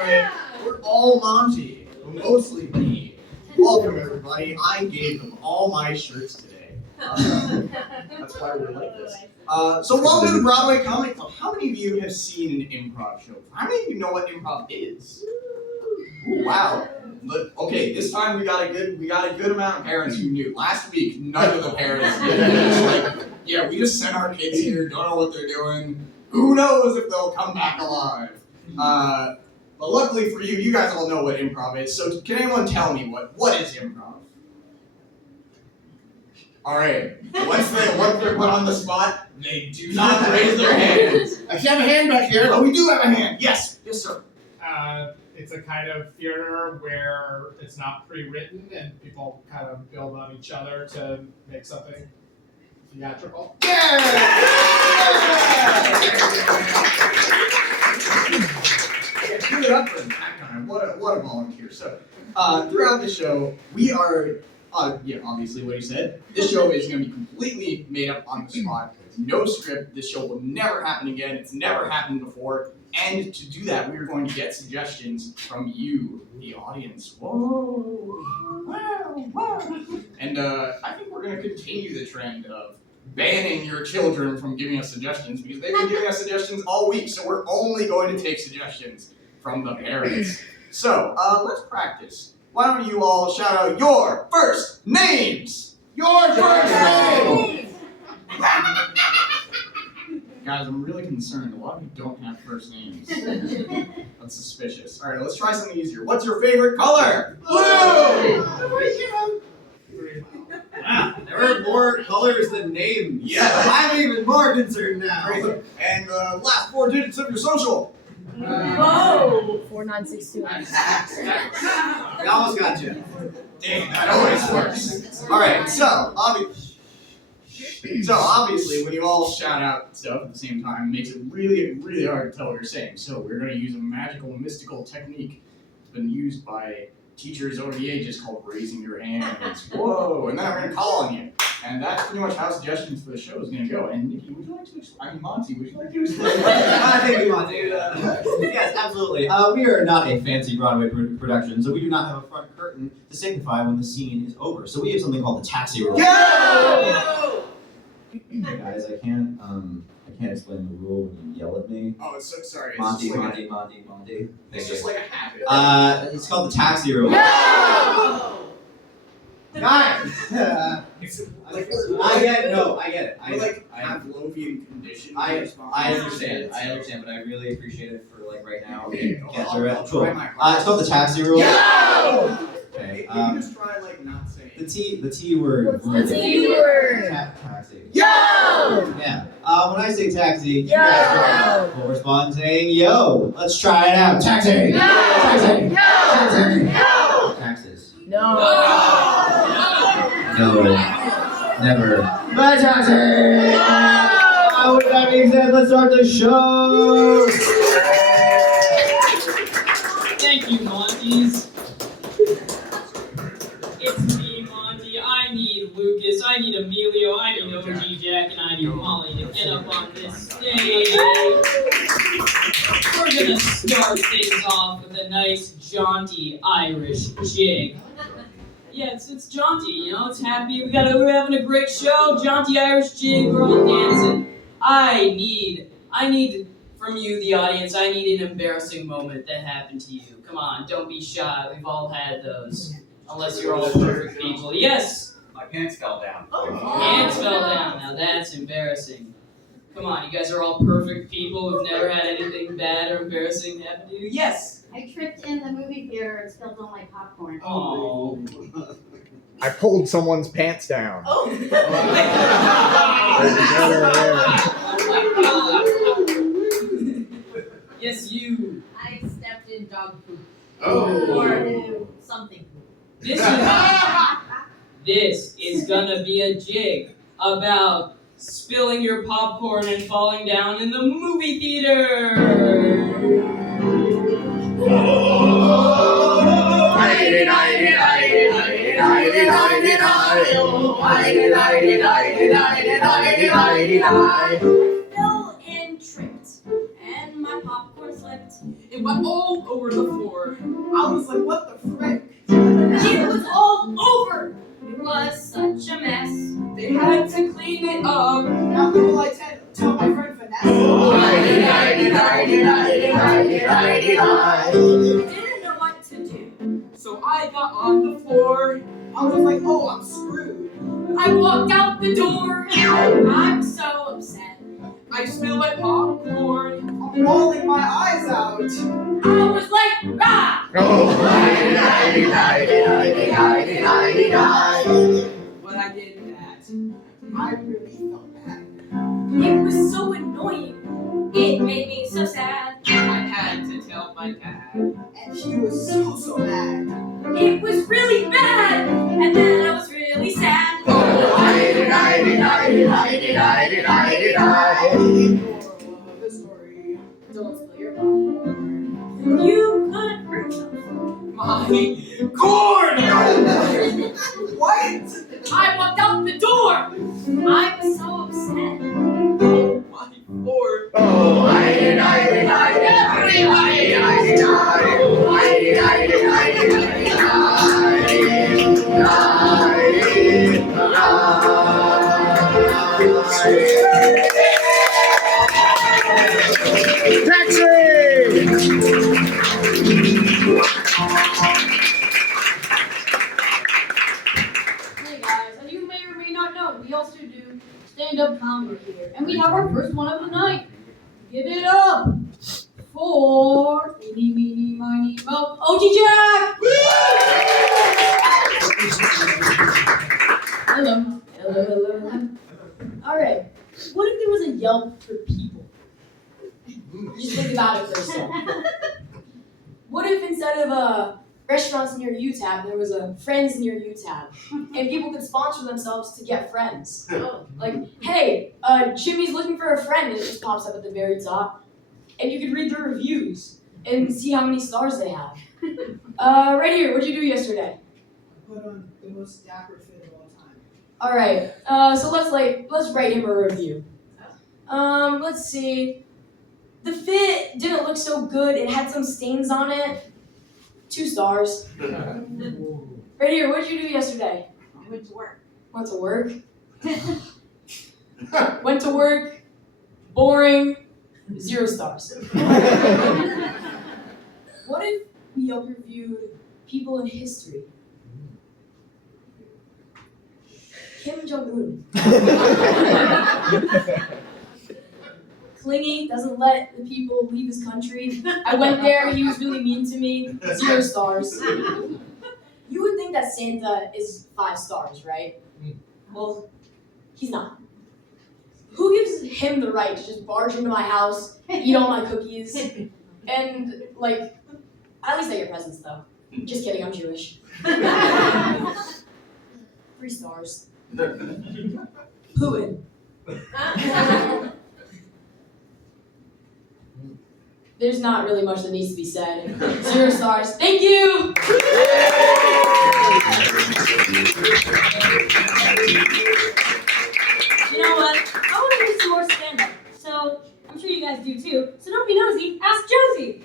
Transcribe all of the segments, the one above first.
right. We're all Monty, but mostly me. Welcome, everybody. I gave them all my shirts today. That's why we're like this. So welcome to Broadway Comedy Club. How many of you have seen an improv show? How many of you know what improv is? Ooh, wow. But, okay, this time we got a good amount of parents who knew. Last week, none of the parents did. Just like, yeah, we just sent our kids here, don't know what they're doing. Who knows if they'll come back alive? But luckily for you, you guys all know what improv is. So can anyone tell me what is improv? All right. Once they're put on the spot, they do not raise their hands. I have a hand back here. Oh, we do have a hand. Yes, sir. It's a kind of theater where it's not pre-written and people kind of build on each other to make something theatrical. Yeah! Give it up for the background. What a volunteer. So, throughout the show, we are, obviously what he said, this show is going to be completely made up on the spot. No script. This show will never happen again. It's never happened before. And to do that, we are going to get suggestions from you, the audience. Whoa. Wow. And I think we're going to continue the trend of banning your children from giving us suggestions because they've been giving us suggestions all week, so we're only going to take suggestions from the parents. So, let's practice. Why don't you all shout out your first names? Your first names! Guys, I'm really concerned. A lot of you don't have first names. That's suspicious. All right, let's try something easier. What's your favorite color? Blue! Wow, there are more colors than names. Yeah. I'm even more concerned now. And the last 4 digits of your social. Whoa! 4962. We almost got you. Dang, that always works. All right, so obviously, when you all shout out stuff at the same time, it makes it really, really hard to tell what you're saying. So we're going to use a magical, mystical technique that's been used by teachers over the ages called raising your hands. Whoa! And then I'm going to call on you. And that's pretty much how suggestions for the show is going to go. And Nikki, would you like to explain? Monty, would you like to explain? Thank you, Monty. Yes, absolutely. We are not a fancy Broadway production, so we do not have a front curtain to signify when the scene is over. So we have something called the taxi rule. Go! Guys, I can't explain the rule when you yell at me. Oh, so sorry. Monty. It's just like a habit. It's called the taxi rule. No! Guys! I get it. I have Pavlovian condition. I understand, but I really appreciate it for right now. Okay, Yes, I'll alright, try cool. my hardest. It's called the taxi rule. No! Okay. You can just try not saying. The T word. What's the T word? Taxi. Yo! Yeah. When I say taxi, you guys will respond saying yo. Let's try it out. Taxi. No! Taxi. No! Taxi. No! Taxes. No! No. Never. My taxi. With that being said, let's start the show. Thank you, Monties. It's me, Monty. I need Lucas. I need Emilio. I need OG Jack, and I need Molly to get up on this stage. We're gonna start things off with a nice, jaunty Irish jig. Yeah, it's jaunty, it's happy. We're having a great show. Jaunty Irish jig. We're all dancing. I need from you, the audience. I need an embarrassing moment that happened to you. Come on, don't be shy. We've all had those. Unless you're all perfect people. Yes! My pants fell down. Pants fell down. Now that's embarrassing. Come on, you guys are all perfect people who've never had anything bad or embarrassing happen to you. Yes! I tripped in the movie theater and spilled all my popcorn. Oh. I pulled someone's pants down. Oh! Yes, you. I stepped in dog poop. Oh. Or something. This is gonna be a jig about spilling your popcorn and falling down in the movie theater. Fell and tripped, and my popcorn slipped. It went all rolled over the floor. I was like, what the frick? It was all over. It was such a mess. They had to clean it up. Now who will I tell my friend Vanessa? Didn't know what to do. So I got on the floor. I was like, oh, I'm screwed. I walked out the door. I'm so upset. I spilled my popcorn. I'm bawling my eyes out. I was like, ah! But I did that. I really felt bad. It was so annoying. It made me so sad. I had to tell my dad. And he was so mad. It was really bad. And then I was really sad. Moral of the story. Don't spill your popcorn. You couldn't hurt yourself. My corn! What? I walked out the door. I was so upset. Oh, my Lord. Hey guys, as you may or may not know, we also do stand-up comedy here, and we have our first one of the night. Give it up for Eeny, Meeny, Miny, Mo, OG Jack! Hello. Hello. All right. What if there was a Yelp for people? Just think about it for a second. What if instead of restaurants near you tab, there was a friends near you tab, and people could sponsor themselves to get friends? Like, hey, Jimmy's looking for a friend, and it just pops up at the very top, and you could read the reviews and see how many stars they have. Right here, what'd you do yesterday? Put on the most dapper fit of all time. All right. So let's write him a review. Let's see. The fit didn't look so good. It had some stains on it. 2 stars. Right here. What did you do yesterday? I went to work. Went to work. Went to work. Boring. 0 stars. What if we Yelp reviewed people in history? Kim Jong-un. Clingy, doesn't let the people leave his country. I went there, he was really mean to me. 0 stars. You would think that Santa is 5 stars, right? Well, he's not. Who gives him the right to just barge into my house, eat all my cookies, and, like, I at least get your presents, though. Just kidding, I'm Jewish. 3 stars. Putin. There's not really much that needs to be said. 0 stars. Thank you! You know what? I want to do some more stand-up. So I'm sure you guys do too. So don't be nosy. Ask Josie.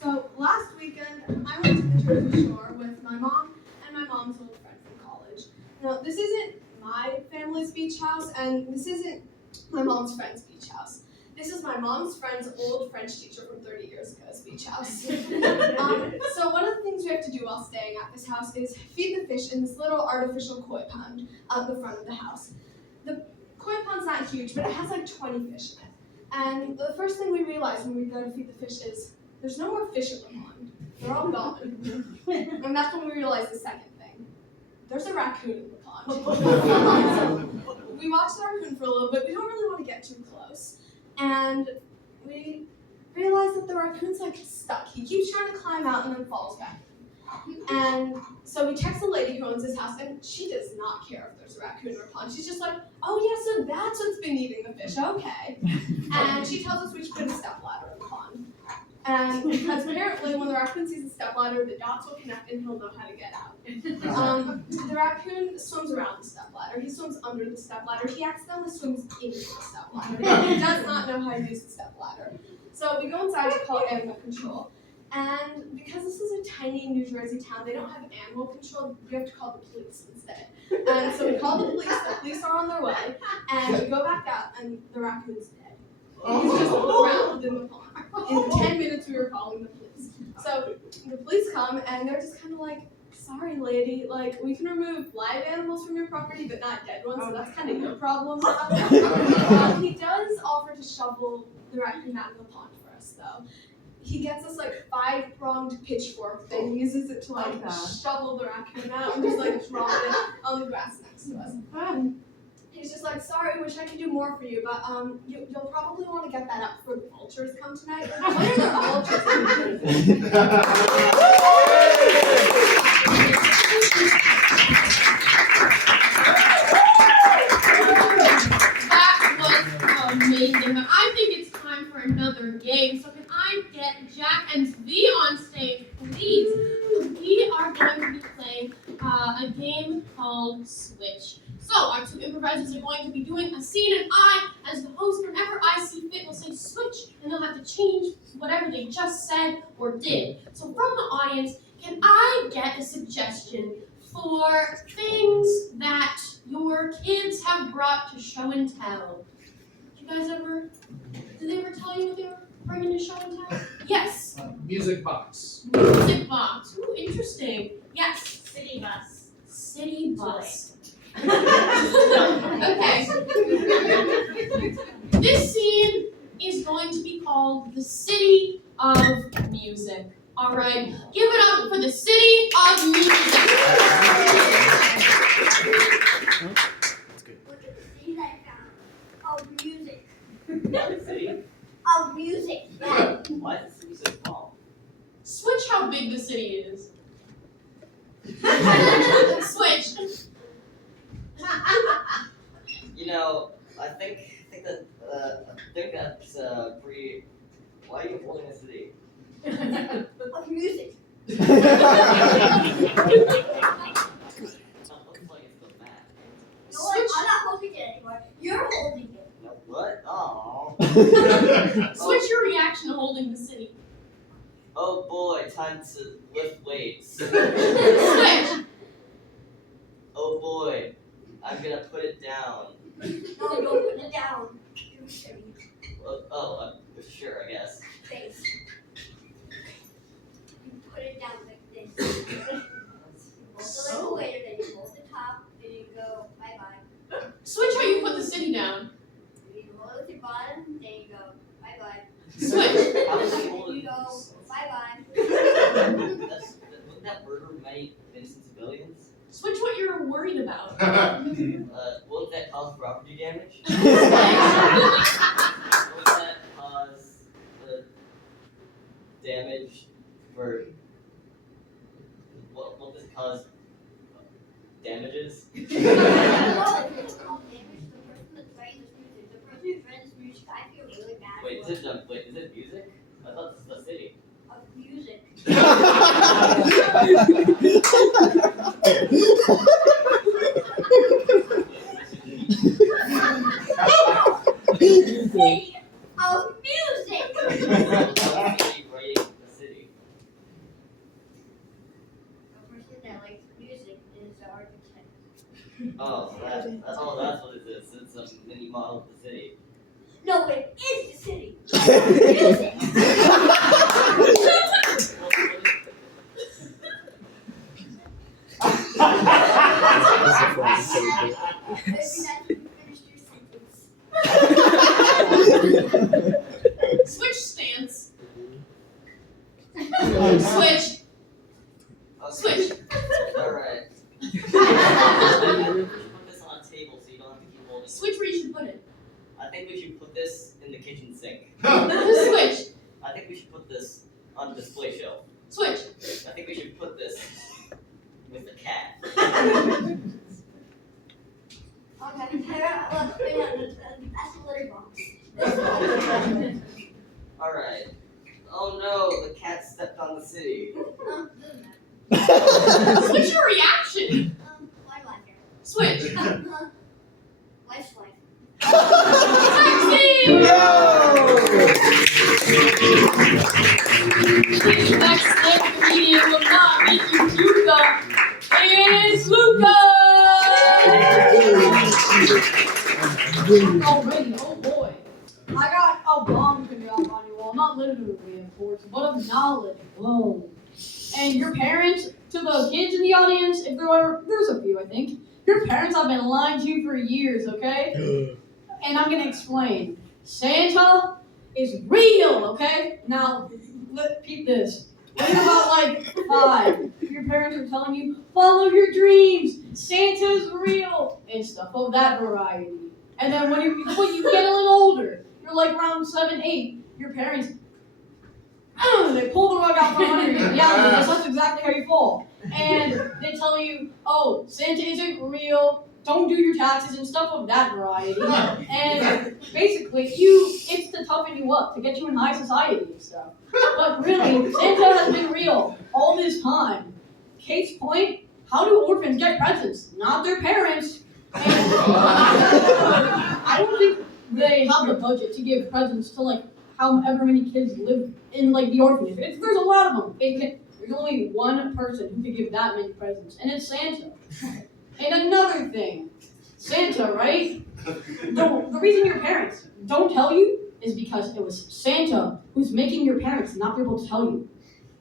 So last weekend, I went to the Jersey Shore with my mom and my mom's old friend from college. Now, this isn't my family's beach house, and this isn't my mom's friend's beach house. This is my mom's friend's old French teacher from 30 years ago's beach house. So one of the things we have to do while staying at this house is feed the fish in this little artificial koi pond out the front of the house. The koi pond's not huge, but it has like 20 fish in it. And the first thing we realize when we go to feed the fish is there's no more fish in the pond. They're all gone. And that's when we realize the second thing. There's a raccoon in the pond. We watch the raccoon for a little bit. We don't really want to get too close. And we realize that the raccoon's like stuck. He keeps trying to climb out and then falls back. And so we text the lady who owns this house, and she does not care if there's a raccoon in her pond. She's just like, oh yeah, so that's what's been eating the fish, okay. And she tells us we should put a step ladder in the pond. And because apparently when the raccoon sees the stepladder, the dots will connect and he'll know how to get out. The raccoon swims around the stepladder. He swims under the stepladder. He accidentally swims into the stepladder. He does not know how to use the stepladder. So we go inside to call animal control. And because this is a tiny New Jersey town, they don't have animal control. We have to call the police instead. And so we call the police are on their way, and we go back out, and the raccoon's dead. He's just drowned in the pond. In 10 minutes, we were calling the police. So the police come, and they're just kind of like, sorry, lady, like, we can remove live animals from your property, but not dead ones, so that's kind of your problem. He does offer to shovel the raccoon out of the pond for us, though. He gets us like 5-pronged pitchfork thing. He uses it to like shovel the raccoon out and just like drop it on the grass next to us. He's just like, sorry, wish I could do more for you, but you'll probably want to get that up before the vultures come tonight. When are the vultures coming? That was amazing, but I think it's time for another game. So can I get Jack and V on stage, please? We are going to be playing a game called Switch. So our two improvisers are going to be doing a scene, and I, as the host, whenever I see fit, will say switch, and they'll have to change whatever they just said or did. So from the audience, can I get a suggestion for things that your kids have brought to show and tell? Did they ever tell you what they were bringing to show and tell? Yes. Music box. Music box. Ooh, interesting. Yes. City bus. City bus. Okay. This scene is going to be called the City of Music. All right. Give it up for the City of Music. Look at the city that I found. Of music. City? Of music. Yeah. Why is the city so small? Switch how big the city is. Switch. You know, I think that's pretty. Why are you holding a city? Of music. It looks like it's the map. No, I'm not holding it anymore. You're holding it. No, what? Oh. Switch your reaction to holding the city. Oh boy, time to lift weights. Switch. Oh boy, I'm gonna put it down. No, don't put it down. You're silly. Sure, I guess. Face. You put it down like this. You hold the little waiter, then you hold the top, then you go bye-bye. Switch how you put the city down. You hold it with your bottom, then you go bye-bye. Switch. How does he Then hold you it? go bye-bye. Wouldn't that murder many innocent civilians? Switch what you're worried about. Won't that cause property damage? Switch. Won't that cause damage for? Won't this cause damages? No, it doesn't cause damage to the person that's writing this music. The person who's writing this music, I feel really bad Wait, for is it music? I thought this was the city. of music. City of music. City writing the city. The person that likes music is the architect. Oh, that's what it is. It's a mini model of the city. No, it is the city. Music. Maybe that you finished your sentence. Switch stance. Switch. Switch. Alright. Put this on a table so you don't have to keep holding it. Switch where you should put it. I think we should put this in the kitchen sink. Switch. I think we should put this on a display shelf. Switch. I think we should put this with the cat. Okay, that's a litter box. Alright. Oh no, the cat stepped on the city. Switch your reaction. Why life here? Switch. Life's life. Taxi! The next comedian will not make you Luca. It's Luca! Already, oh boy. I got a bomb to drop on you all. Not literally, of course, but of knowledge. Whoa. And your parents, to the kids in the audience, if there's a few, I think. Your parents have been lying to you for years, okay? And I'm gonna explain. Santa is real, okay? Now, peep this. When you're about like 5, your parents are telling you, follow your dreams, Santa's real, and stuff of that variety. And then when you get a little older, you're like around 7, 8, your parents, they pull the rug out from under you. Yeah, because that's exactly how you fall. And they tell you, oh, Santa isn't real, don't do your taxes and stuff of that variety. And basically, it's to toughen you up, to get you in high society and stuff. But really, Santa has been real all this time. Case point, how do orphans get presents? Not their parents. And I don't think they have the budget to give presents to like however many kids live in like the orphanage. There's a lot of them. There's only one person who could give that many presents, and it's Santa. And another thing, Santa, right? The reason your parents don't tell you is because it was Santa who's making your parents not be able to tell you.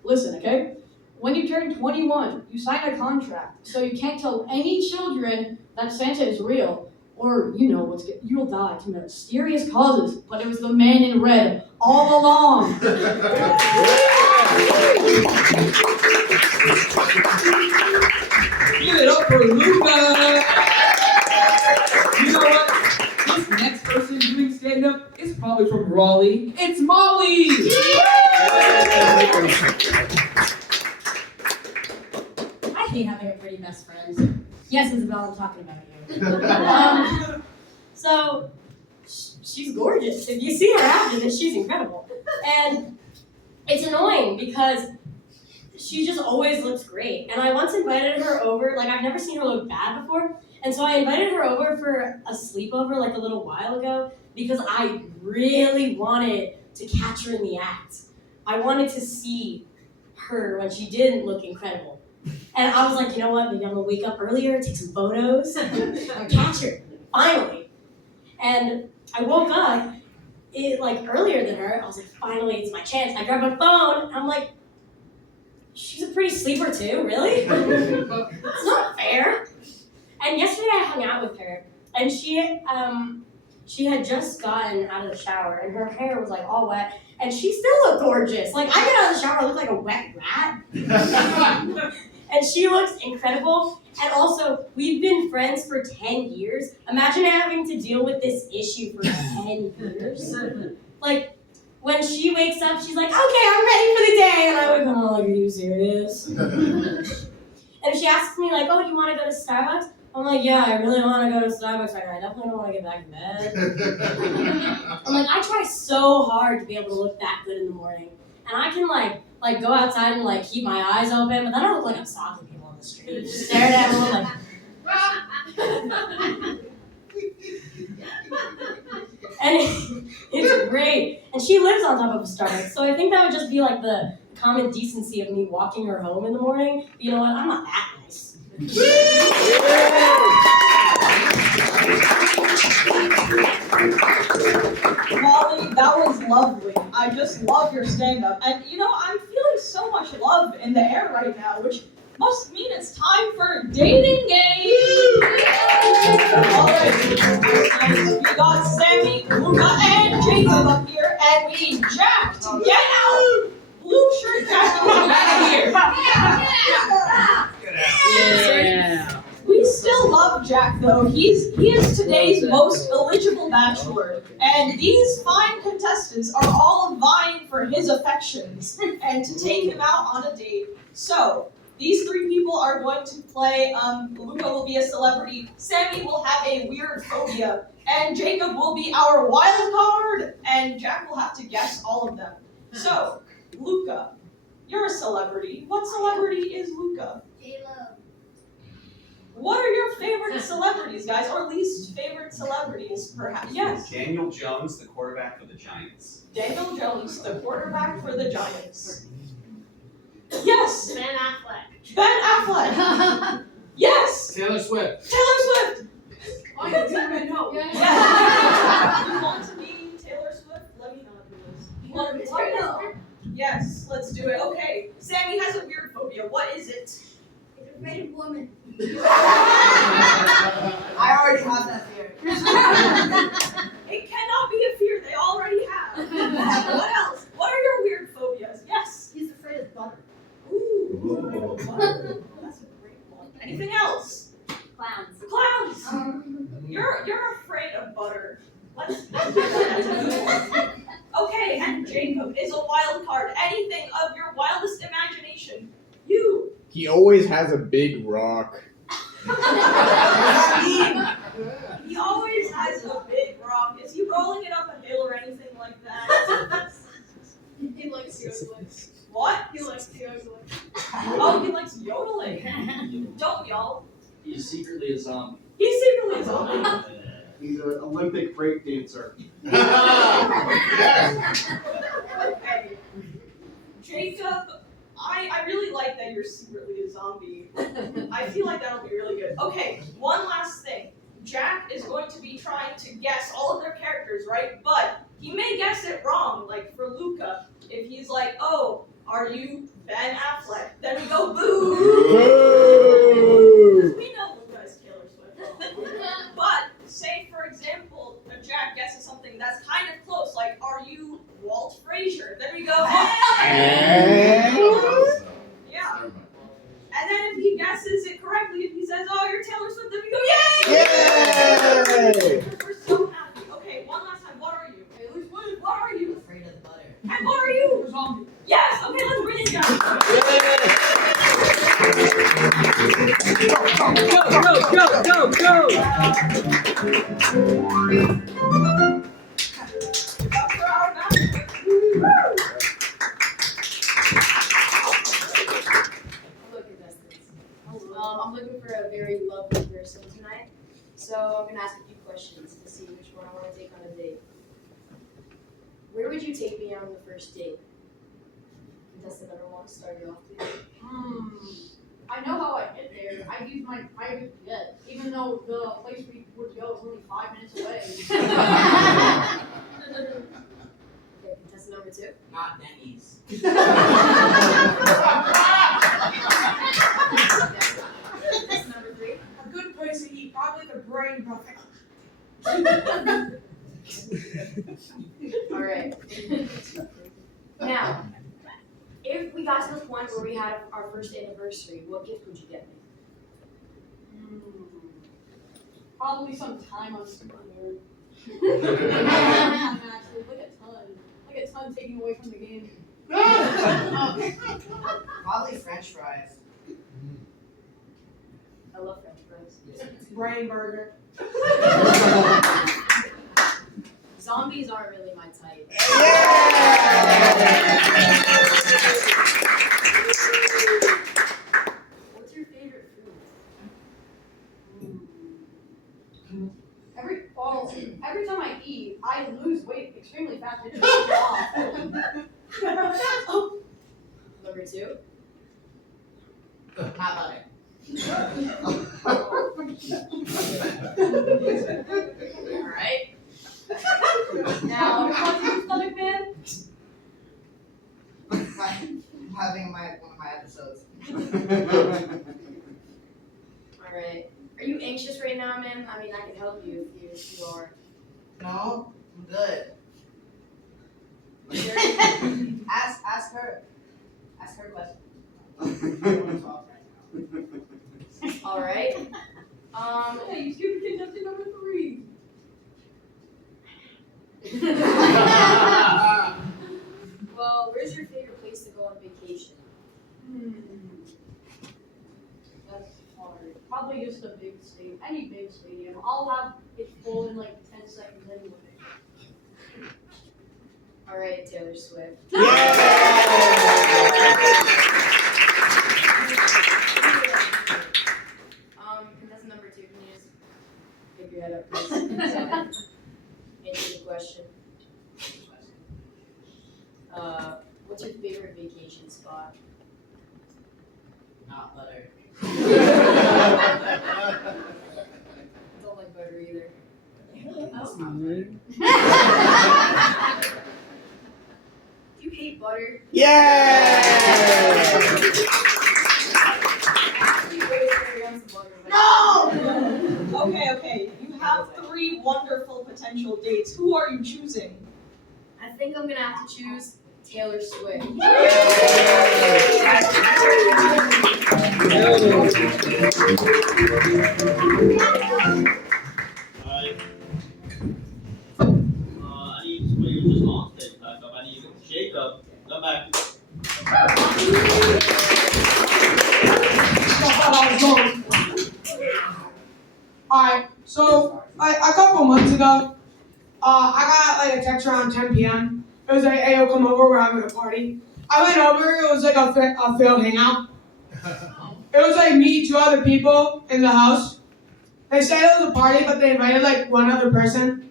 Listen, okay? When you turn 21, you sign a contract, so you can't tell any children that Santa is real, or you'll die to mysterious causes. But it was the man in red all along. Give it up for Luca! You know what? This next person doing stand-up is probably from Raleigh. It's Molly! I hate having a pretty best friend. Yes, Isabel, I'm talking about you. So, she's gorgeous. If you see her after this, she's incredible. And it's annoying because she just always looks great. And I once invited her over, like I've never seen her look bad before. And so I invited her over for a sleepover like a little while ago because I really wanted to catch her in the act. I wanted to see her when she didn't look incredible. And I was like, you know what, maybe I'm gonna wake up earlier, take some photos, and catch her, finally. And I woke up earlier than her. I was like, finally, it's my chance. I grabbed my phone, and I'm like, she's a pretty sleeper too, really? It's not fair. And yesterday I hung out with her, and she had just gotten out of the shower, and her hair was like all wet, and she still looked gorgeous. Like I get out of the shower, I look like a wet rat. And she looks incredible. And also, we've been friends for 10 years. Imagine having to deal with this issue for 10 years. Like, when she wakes up, she's like, okay, I'm ready for the day. And I would go, like, are you serious? And she asks me, like, oh, do you want to go to Starbucks? I'm like, yeah, I really want to go to Starbucks right now. I definitely don't want to get back to bed. I'm like, I try so hard to be able to look that good in the morning. And I can, like go outside and, like, keep my eyes open, but then I look like I'm stalking people on the street. Just staring at everyone like... And it's great. And she lives on top of a Starbucks, so I think that would just be, like, the common decency of me walking her home in the morning. But you know what? I'm not that nice. Molly, that was lovely. I just love your stand-up. And I'm feeling so much love in the air right now, which must mean it's time for dating game. Alright, we got Sammy, Luca, and Jacob up here, and we need Jack to get out. Blue shirt Jack, get out of here. Yeah. We still love Jack, though. He is today's most eligible bachelor, and these fine contestants are all vying for his affections and to take him out on a date. So, these 3 people are going to play. Luca will be a celebrity, Sammy will have a weird phobia, and Jacob will be our wild card, and Jack will have to guess all of them. So, Luca. You're a celebrity. What celebrity is Luca? J-Lo. What are your favorite celebrities, guys, or least favorite celebrities, perhaps? Yes. Daniel Jones, the quarterback for the Giants. Daniel Jones, the quarterback for the Giants. Yes. Ben Affleck. Ben Affleck. Yes. Taylor Swift. Taylor Swift. Oh, you didn't know. Yes. You want to be Taylor Swift? Let me know who this. You want to be Taylor Swift? Yes, let's do it. Okay. Sammy has a weird phobia. What is it? He's afraid of women. I already have that fear. It cannot be a fear. They already have. What else? What are your weird phobias? Yes. He's afraid of butter. Ooh. Butter. That's a great one. Anything else? Clowns. Clowns. You're afraid of butter. Let's do that. Okay, and Jacob is a wild card. Anything of your wildest imagination. You. He always has a big rock. He always has a big rock. Is he rolling it up a hill or anything like that? He likes yodeling. What? He likes yodeling. Oh, he likes yodeling. Don't y'all. He's secretly a zombie. He's secretly a zombie. He's an Olympic break dancer. Okay. Jacob, I really like that you're secretly a zombie. I feel like that'll be really good. Okay, one last thing. Jack is going to be trying to guess all of their characters, right? But he may guess it wrong, like for Luca. If he's like, oh, are you Ben Affleck? Then we go, boo! Boo! We know Luca is Taylor Swift. But, say for example, Jack guesses something that's kind of close, like, are you Walt Frazier? Then we go, hey! Yeah. And then if he guesses it correctly, if he says, oh, you're Taylor Swift, then we go, yay! Yay! We're so happy. Okay, one last time, what are you? What are you? Afraid of butter. And what are you? Zombie. Yes, okay, let's bring it down. Up for our match. Hello, contestants. I'm looking for a very lovely person tonight, so I'm gonna ask a few questions to see which one I want to take on a date. Where would you take me on the first date? Contestant number one, start you off, please. I know how I get there. I use my private jet, even though the place we would go is only 5 minutes away. Okay, contestant number two. Not Denny's. Contestant number three. A good place to eat, probably the brain buffet. All right. Now, if we got to the point where we had our first anniversary, what gift would you get me? Probably some time on scooter. Actually, like a ton taken away from the game. Probably French fries. I love French fries. Brain burger. Zombies aren't really my type. What's your favorite food? Every time I eat, I lose weight extremely fast. I just take it off. Number two. Hot butter. All right. Now, what's your stomach, man? Having one of my episodes. All right. Are you anxious right now, man? I mean, I can help you if you are. No, I'm good. Ask her. Ask her question. All right. Hey, you stupid contestant number 3. Well, where's your favorite place to go on vacation? That's hard. Probably just a big stadium. Any big stadium. I'll have it full in like 10 seconds anyway. All right, Taylor Swift. Contestant number 2, can you just pick your head up, please? Answer the question. What's your favorite vacation spot? Not butter. Don't like butter either. Do you hate butter? No! Okay. You have 3 wonderful potential dates. Who are you choosing? I think I'm gonna have to choose Taylor Swift. Alright. I need somebody who's just on stage back up. I need Jacob. Come back. Alright, so a couple months ago, I got like a text around 10 p.m. It was like, hey, yo, come over, we're having a party. I went over, it was like a failed hangout. It was like me, 2 other people in the house. They said it was a party, but they invited like 1 other person.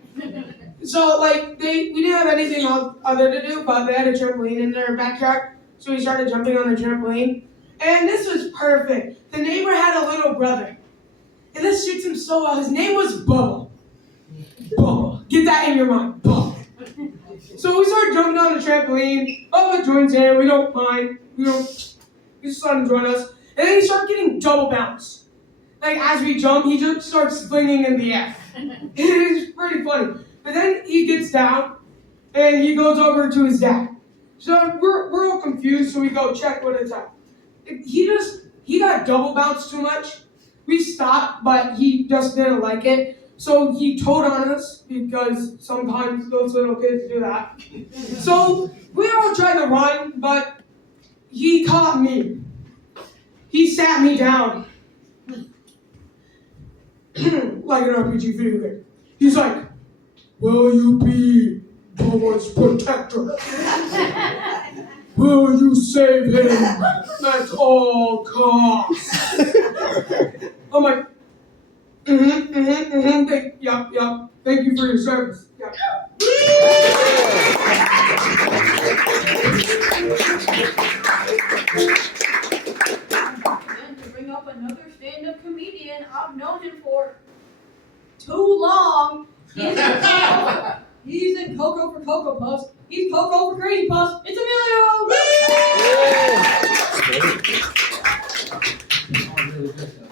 So like we didn't have anything other to do, but they had a trampoline in their backyard. So we started jumping on the trampoline. And this was perfect. The neighbor had a little brother. And this suits him so well. His name was Bubba. Bubba. Get that in your mind. Bubba. So we started jumping on the trampoline. Bubba joins in. We don't mind. We just let him join us. And then he started getting double bounce. Like as we jump, he just starts flinging in the air. It's pretty funny. But then he gets down and he goes over to his dad. So we're all confused, so we go check what it's at. He got double bounced too much. We stopped, but he just didn't like it. So he told on us because sometimes those little kids do that. So we all tried to run, but he caught me. He sat me down. Like an RPG video game. He's like, will you be Bubba's protector? Will you save him at all costs? I'm like, Yup. Thank you for your service. Yeah. And to bring up another stand-up comedian, I've known him for too long. He's in Coco for Cocoa Puffs. He's Coco for Crazy Puffs. It's Emilio!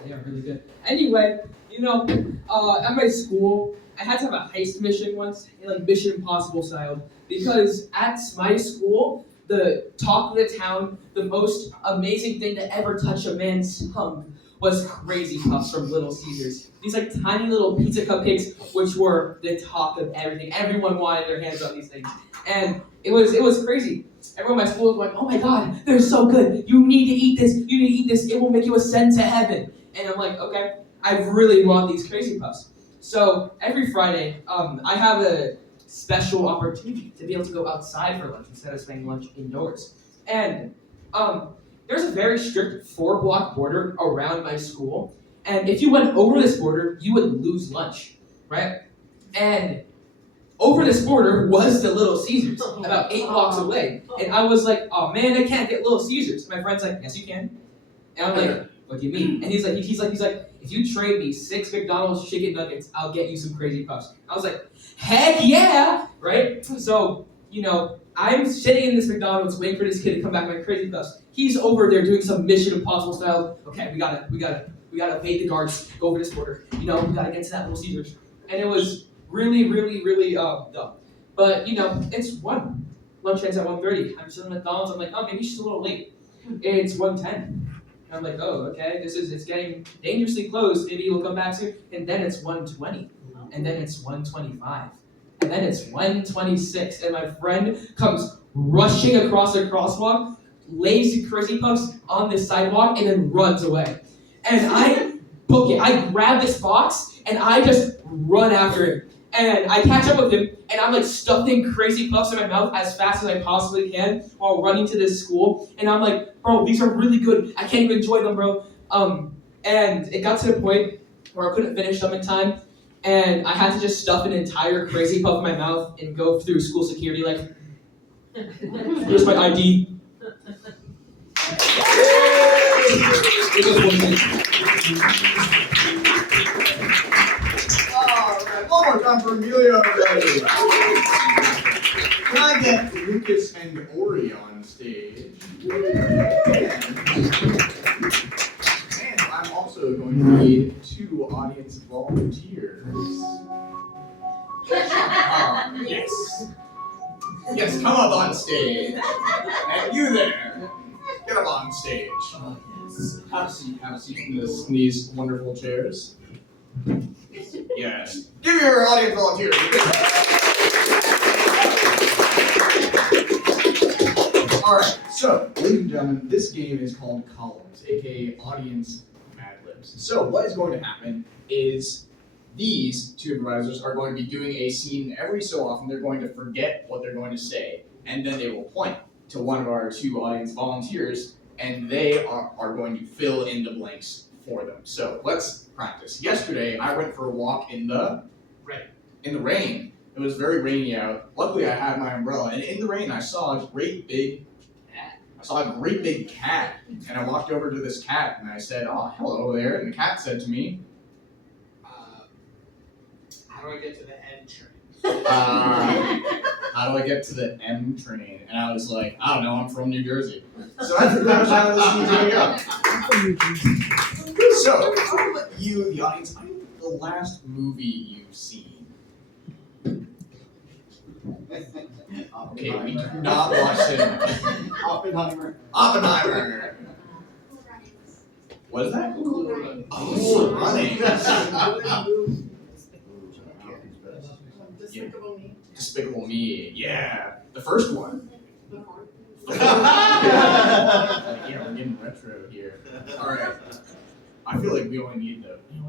They are really good. Anyway, at my school, I had to have a heist mission once, like Mission Impossible style, because at my school, the talk of the town, the most amazing thing to ever touch a man's tongue was Crazy Puffs from Little Caesars. These like tiny little pizza cupcakes, which were the talk of everything. Everyone wanted their hands on these things, and it was crazy. Everyone at my school was like, "Oh my God, they're so good! You need to eat this. You need to eat this. It will make you ascend to heaven." And I'm like, "Okay, I really want these Crazy Puffs." So every Friday, I have a special opportunity to be able to go outside for lunch instead of spending lunch indoors. And there's a very strict 4-block border around my school. And if you went over this border, you would lose lunch, right? And over this border was the Little Caesars, about 8 blocks away. And I was like, oh man, I can't get Little Caesars. My friend's like, yes you can. And I'm like, what do you mean? And he's like, if you trade me 6 McDonald's chicken nuggets, I'll get you some Crazy Puffs. I was like, heck yeah, right? So, I'm sitting in this McDonald's waiting for this kid to come back with my Crazy Puffs. He's over there doing some Mission Impossible style. Okay, we gotta evade the guards, go over this border. We gotta get to that Little Caesars. And it was really, really, really dumb. But it's lunch ends at 1:30. I'm sitting at McDonald's. I'm like, oh, maybe she's a little late. It's 1:10. And I'm like, oh, okay, it's getting dangerously close. Maybe we'll come back soon. And then it's 1:20. And then it's 1:25. And then it's 1:26. And my friend comes rushing across the crosswalk, lays the Crazy Puffs on the sidewalk, and then runs away. And I book it. I grab this box, and I just run after him. and I catch up with him, and I'm like stuffing crazy puffs in my mouth as fast as I possibly can while running to this school. And I'm like, bro, these are really good. I can't even enjoy them, bro. And it got to the point where I couldn't finish them in time, and I had to just stuff an entire crazy puff in my mouth and go through school security like, here's my ID. It was one thing. Alright, one more time for Emilio. Can I get Lucas and Ori on stage? And I'm also going to need 2 audience volunteers. Yes. Yes, come up on stage. And you there. Get up on stage. Have a seat in these wonderful chairs. Yes. Give me your audience volunteers. Alright, so, ladies and gentlemen, this game is called Columns, aka Audience Mad Libs. So, what is going to happen is these 2 improvisers are going to be doing a scene every so often. They're going to forget what they're going to say, and then they will point to one of our 2 audience volunteers, and they are going to fill in the blanks for them. So let's practice. Yesterday, I went for a walk in the rain. It was very rainy out. Luckily, I had my umbrella, and in the rain, I saw a great big cat. And I walked over to this cat, and I said, "Oh, hello there." And the cat said to me, How do I get to the N train? "How do I get to the M train?" And I was like, "I don't know. I'm from New Jersey." So that's pretty much how this is going to go. So, I'll let you, the audience, I know the last movie you've seen. Okay, we do not watch cinema. Oppenheimer. What is that? Cool Runnings. Despicable Me. Yeah. The first one. Yeah, we're getting retro here. Alright. I feel like we only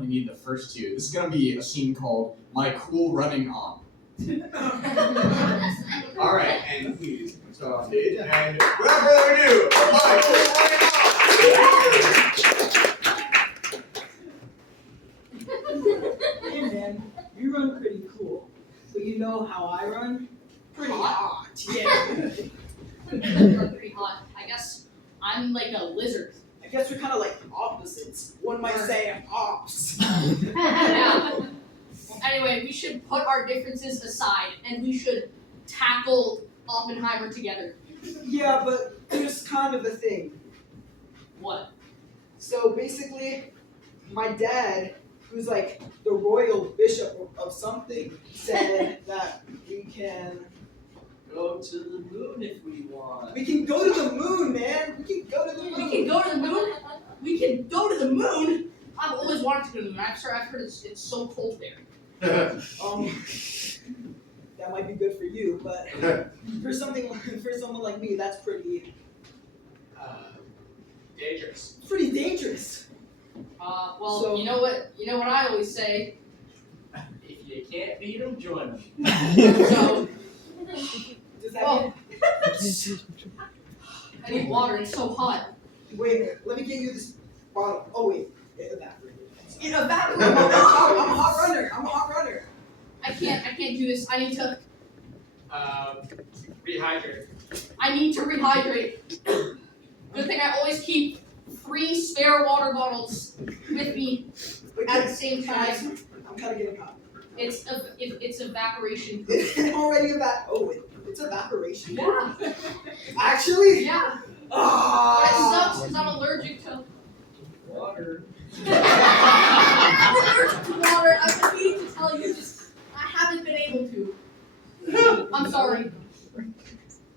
need the first 2. This is gonna be a scene called My Cool Running Op. Alright, and please start off stage, and without further ado, My Cool Running Hey man, you run pretty cool. But you know how I run? Pretty hot. Yeah. You're pretty hot. I guess I'm like a lizard. I guess we're kind of like opposites. One might say ops. Yeah. Anyway, we should put our differences aside and we should tackle Oppenheimer together. Yeah, but there's kind of a thing. What? So basically, my dad, who's like the royal bishop of something, said that we can Go to the moon if we want. We can go to the moon, man. We can go to the moon. We can go to the moon? We can go to the moon? I've always wanted to go to the moon. I've heard it's so cold there. That might be good for you, but for someone like me, that's pretty Dangerous. Pretty dangerous. Well, So- you know what I always say. If you can't beat them, join them. So, Does that oh, I need water. It's so hot. Wait, let me get you this bottle. Oh wait, it evaporated. It evaporated. I'm a hot runner. I can't do this. I need to Rehydrate. rehydrate. Good thing I always keep 3 spare water bottles with me at the same time. I'm kind of getting hot. It's evaporation. Already Oh wait, it's evaporation. Yeah. Actually? Yeah. Ah. But it sucks because I'm allergic to Water. I'm allergic to water. I've been meaning to tell you, just I haven't been able to. I'm sorry.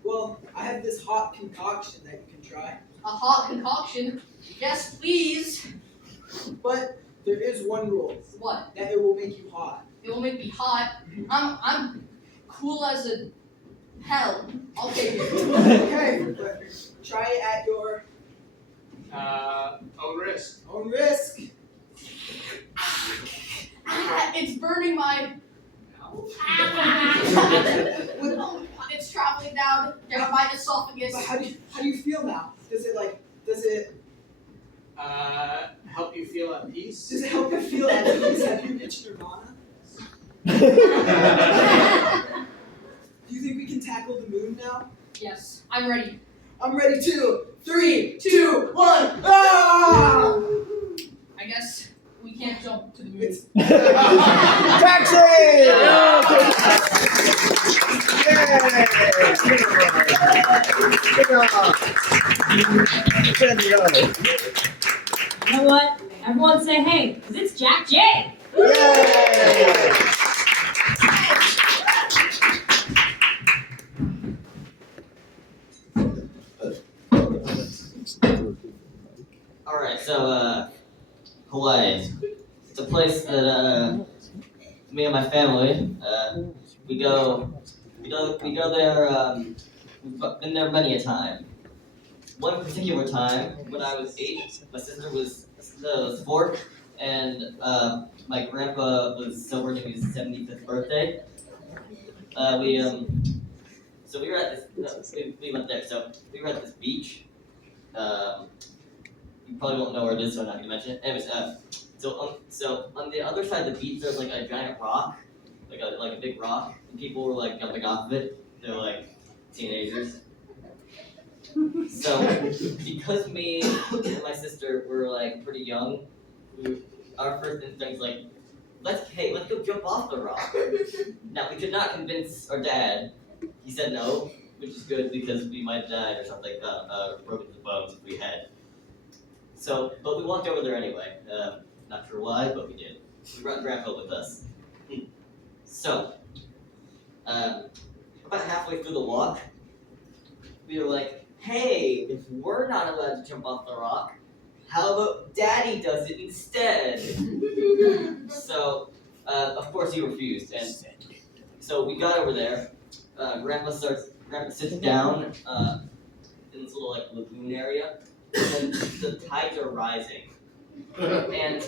Well, I have this hot concoction that you can try. A hot concoction? Yes, please. But there is one rule. What? That it will make you hot. It will make me hot. I'm cool as a hell. I'll take it. Okay, but try it at your Own risk. own risk. It's burning my With all the it's traveling down my esophagus. But how do you feel now? Does it Help you feel at peace? does it help you feel at peace? Have you reached nirvana? Do you think we can tackle the moon now? Yes, I'm ready. I'm ready too. 3, 2, 1. Ah! I guess we can't jump to the moon. Taxi! You know what? Everyone say hey, because it's Jack J. Alright, so, Hawaii. It's a place that, me and my family, we go there, we've been there many a time. One particular time, when I was 8, my sister was 4, and my grandpa was celebrating his 75th birthday. So we were at this, we went there, so we were at this beach. You probably won't know where it is, so I'm not gonna mention it. Anyways, so on the other side of the beach, there's like a giant rock, like a big rock, and people were like jumping off of it. They're like teenagers. So because me and my sister were like pretty young, our first instinct was like, let's go jump off the rock. Now we could not convince our dad. He said no, which is good because we might have died or something, broken the bones if we had. So, but we walked over there anyway. Not sure why, but we did. We brought Grandpa with us. So, about halfway through the walk, we were like, hey, if we're not allowed to jump off the rock, how about Daddy does it instead? So, of course he refused, and so we got over there. Grandpa sits down in this little like lagoon area, and the tides are rising, and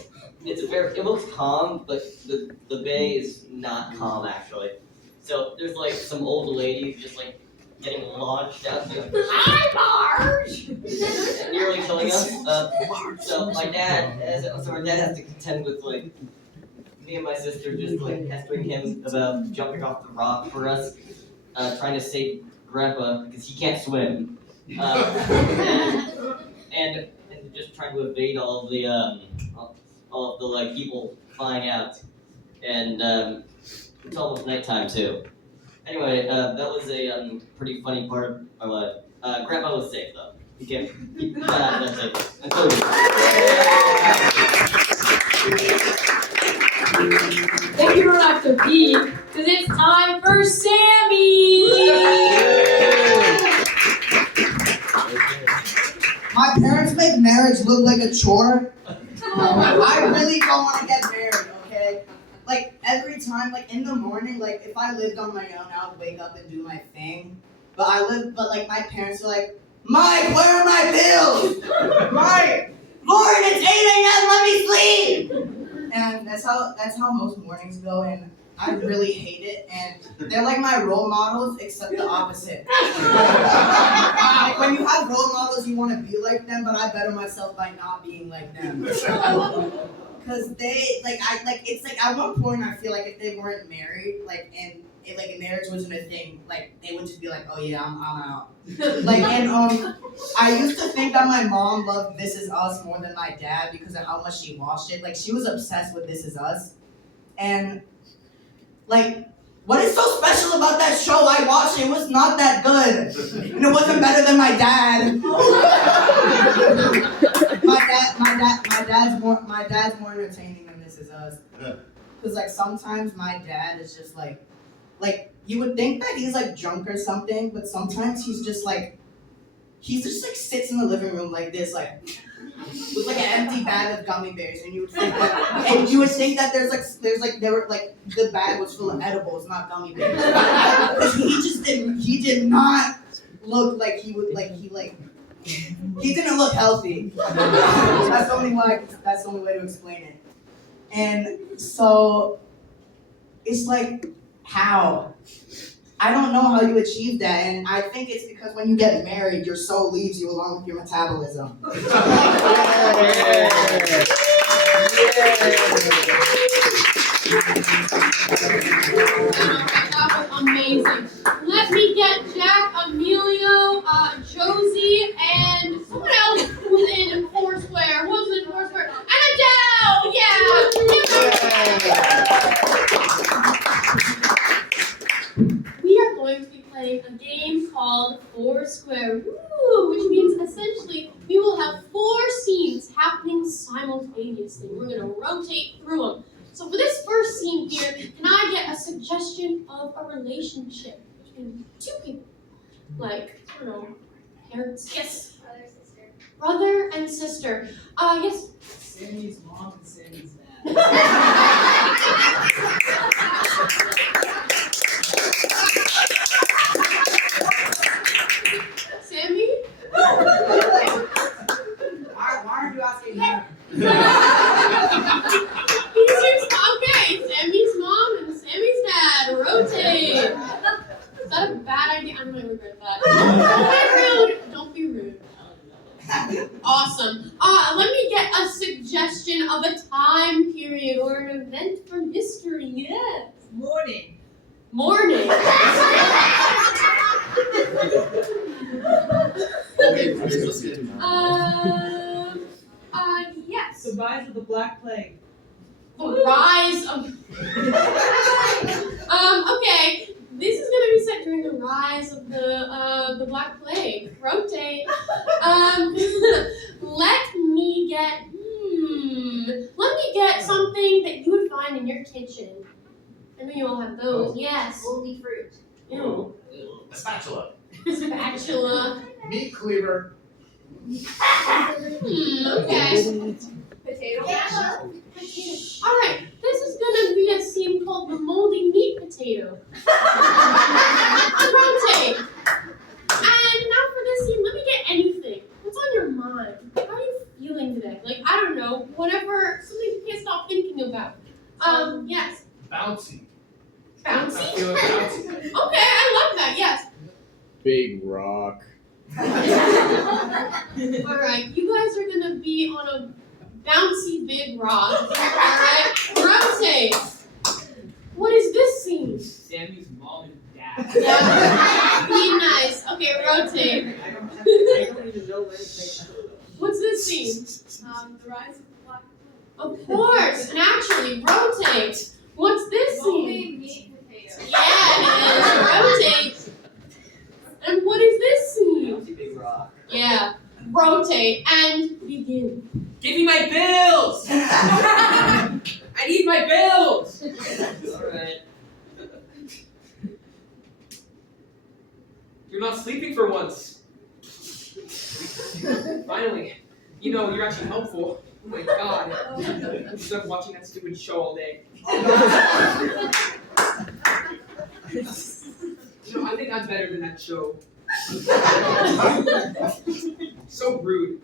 it looks calm, but the bay is not calm actually. So there's like some old ladies just like getting launched out there. Hi, Marge! And nearly killing us. So our dad has to contend with like me and my sister just like pestering him about jumping off the rock for us, trying to save Grandpa because he can't swim, and just trying to evade all of the like people flying out, and it's almost nighttime too. Anyway, that was a pretty funny part of our life. Grandpa was safe though. He got out of that safe. And so Thank you, don't have to be, because it's time for Sammy! My parents make marriage look like a chore. I really don't want to get married, okay? Like, every time, like, in the morning, like, if I lived on my own, I would wake up and do my thing. But like, my parents are like, Mike, where are my bills? Mike! Lord, it's 8 a.m., let me sleep! And that's how most mornings go, and I really hate it, and they're like my role models, except the opposite. Like, when you have role models, you want to be like them, but I better myself by not being like them. Because it's like, at one point, I feel like if they weren't married, like, and if marriage wasn't a thing, like, they would just be like, oh yeah, I'm out. Like, and, I used to think that my mom loved This Is Us more than my dad because of how much she watched it. Like, she was obsessed with This Is Us. And, like, what is so special about that show? I watched it. It was not that good. And it wasn't better than my dad. My dad's more entertaining than This Is Us. Because, like, sometimes my dad is just like, you would think that he's, like, drunk or something, but sometimes he's just, like, sits in the living room like this, like, with, like, an empty bag of gummy bears, and you would think that, the bag was full of edibles, not gummy bears. Because he did not look like he didn't look healthy. That's the only way to explain it. And so, it's like, How? I don't know how you achieve that, and I think it's because when you get married, your soul leaves you along with your metabolism. That was amazing. Let me get Jack, Emilio, Josie, and someone else who was in Foursquare. Who was in Foursquare? And Adele! Yeah! We are going to be playing a game called Foursquare. Woo! Which means essentially we will have 4 scenes happening simultaneously. We're going to rotate through them. So for this first scene here, can I get a suggestion of a relationship between 2 people? Like, I don't know, parents? Yes. Brother and sister. Yes. Sammy's mom and Sammy's dad. Sammy? Why aren't you asking him? He seems okay. Sammy's mom and Sammy's dad. Rotate. Is that a bad idea? I'm gonna regret that. Don't be rude. Awesome. Let me get a suggestion of a time period or an event from history. Yes. Morning. Morning. Yes. The rise of the Black Plague. The rise of. Okay. This is gonna be set during the rise of the Black Plague. Rotate. Let me get something that you would find in your kitchen. I know you all have those. Yes. Moldy fruit. Ew. A spatula. Spatula. Meat cleaver. Okay. Potato masher. Alright, this is gonna be a scene called the moldy meat potato. Rotate. And now for this scene, let me get anything. What's on your mind? How are you feeling today? Like, I don't know, whatever, something you can't stop thinking about. Yes. Bouncy. Bouncy? I feel bouncy. Okay, I love that, yes. Big rock. Alright, you guys are gonna be on a bouncy big rock. Alright, rotate. What is this scene? Sammy's mom and dad. Yeah. Be nice. Okay, rotate. I don't even know where to take. What's this scene? The rise of the Black Of course. And actually, rotate. What's this scene? meat potato. Yeah, it is. Rotate. And what is this scene? Big rock. Yeah. Rotate and begin. Give me my bills! I need my bills! Alright. You're not sleeping for once. Finally. You know, you're actually helpful. Oh my god. Instead of watching that stupid show all day. You know, I think I'm better than that show. So rude.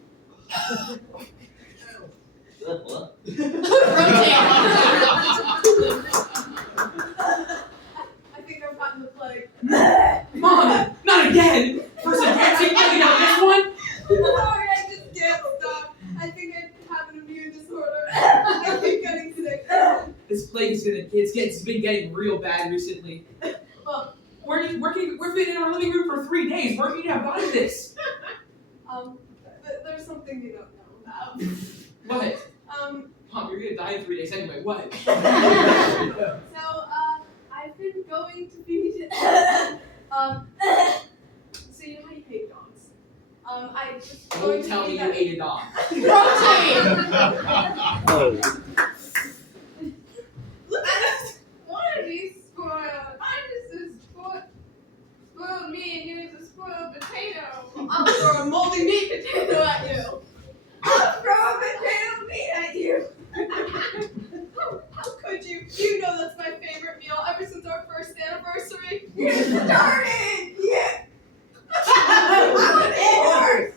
What? I think I've gotten the plague. Mom! Not again! First advancing plague on this one? Sorry, I just can't stop. I think I have an immune disorder. I keep getting sick. This plague is it's been getting real bad recently. Well, We've been in our living room for 3 days. Where could you have gotten this? there's something you don't know about. What? Mom, you're gonna die in 3 days anyway. What? So, I've been going to be, so you know how you hate dogs? I was going Don't to tell be me you that- ate a dog. I just want to be spoiled. I just spoiled me and you was a spoiled potato. I'll throw a moldy meat potato at you. I'll throw a potato meat at you. How could you? You know that's my favorite meal ever since our first anniversary. You started! Yeah! Mary!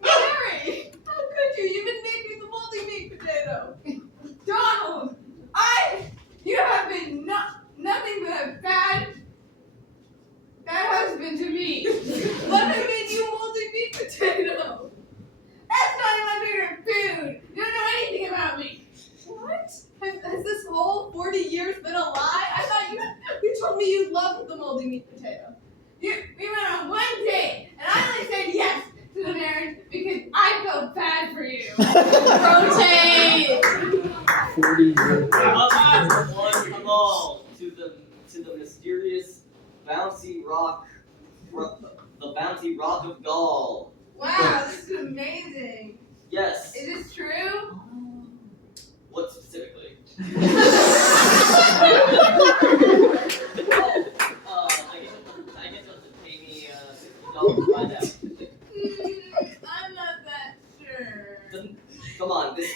How could you? You even made me the moldy meat potato. Donald! You have you love the moldy meat potato. We went on one date, and I only said yes to the marriage because I felt bad for you. Rotate. 40 years. One call to the mysterious bouncy rock, the bouncy rock of Gaul. Wow, this is amazing. Yes. Is this true? What specifically? I guess you'll have to pay me $60 to find out. I'm not that sure. Come on, this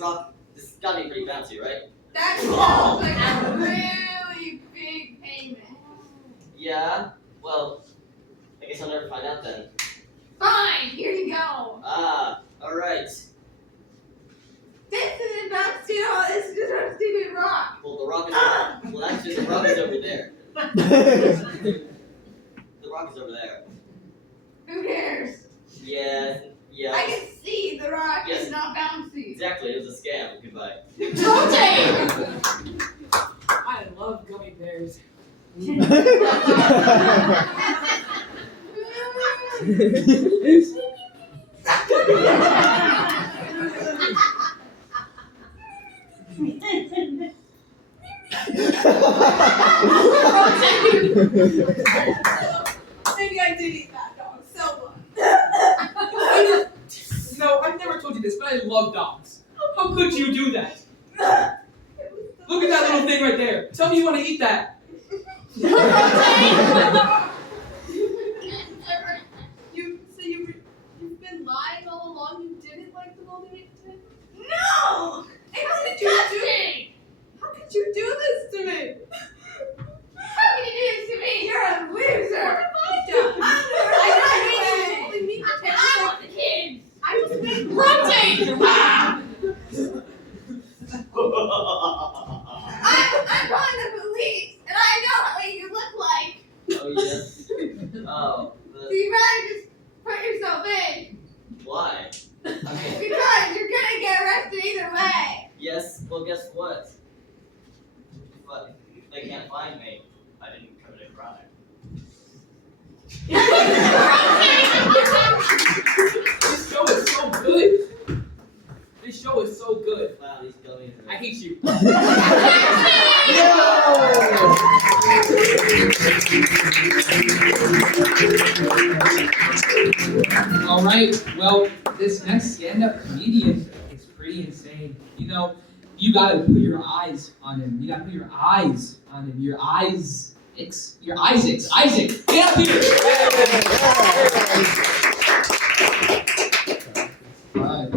rock, this has gotta be pretty bouncy, right? That sounds like a really big payment. Yeah. Well, I guess I'll never find out then. Fine, here you go. Ah, all right. This isn't bouncy at all. This is just a stupid rock. Well, the rock is well, actually, the rock is over there. The rock is over there. Who cares? Yeah. I can see the rock Yes. is not bouncy. Exactly. It was a scam. Goodbye. Rotate. I love gummy bears. Maybe I did eat that dog. Selma. You know, I've never told you this, but I love dogs. How could you do that? Look at that little thing right there. Tell me you want to eat that. You've been lying all along. You didn't like the moldy meat potato? No! How could you do? How could you do this to me? How can you do this to me? You're a loser. I want the kids. I was making Rotate. I'm calling the police, and I know what you look like. Oh yes. Oh. So you rather just put yourself in Why? I mean, because you're gonna get arrested either way. yes. Well, guess what? But if they can't find me, I didn't commit a crime. This show is so good. This show is so good. Wow, these gummies are. I hate you. All right. Well, this next stand-up comedian is pretty insane. You know, you gotta put your eyes on him. You gotta put your eyes on him. Your eyes. Your Isaacs. Isaac, get up here. Hi.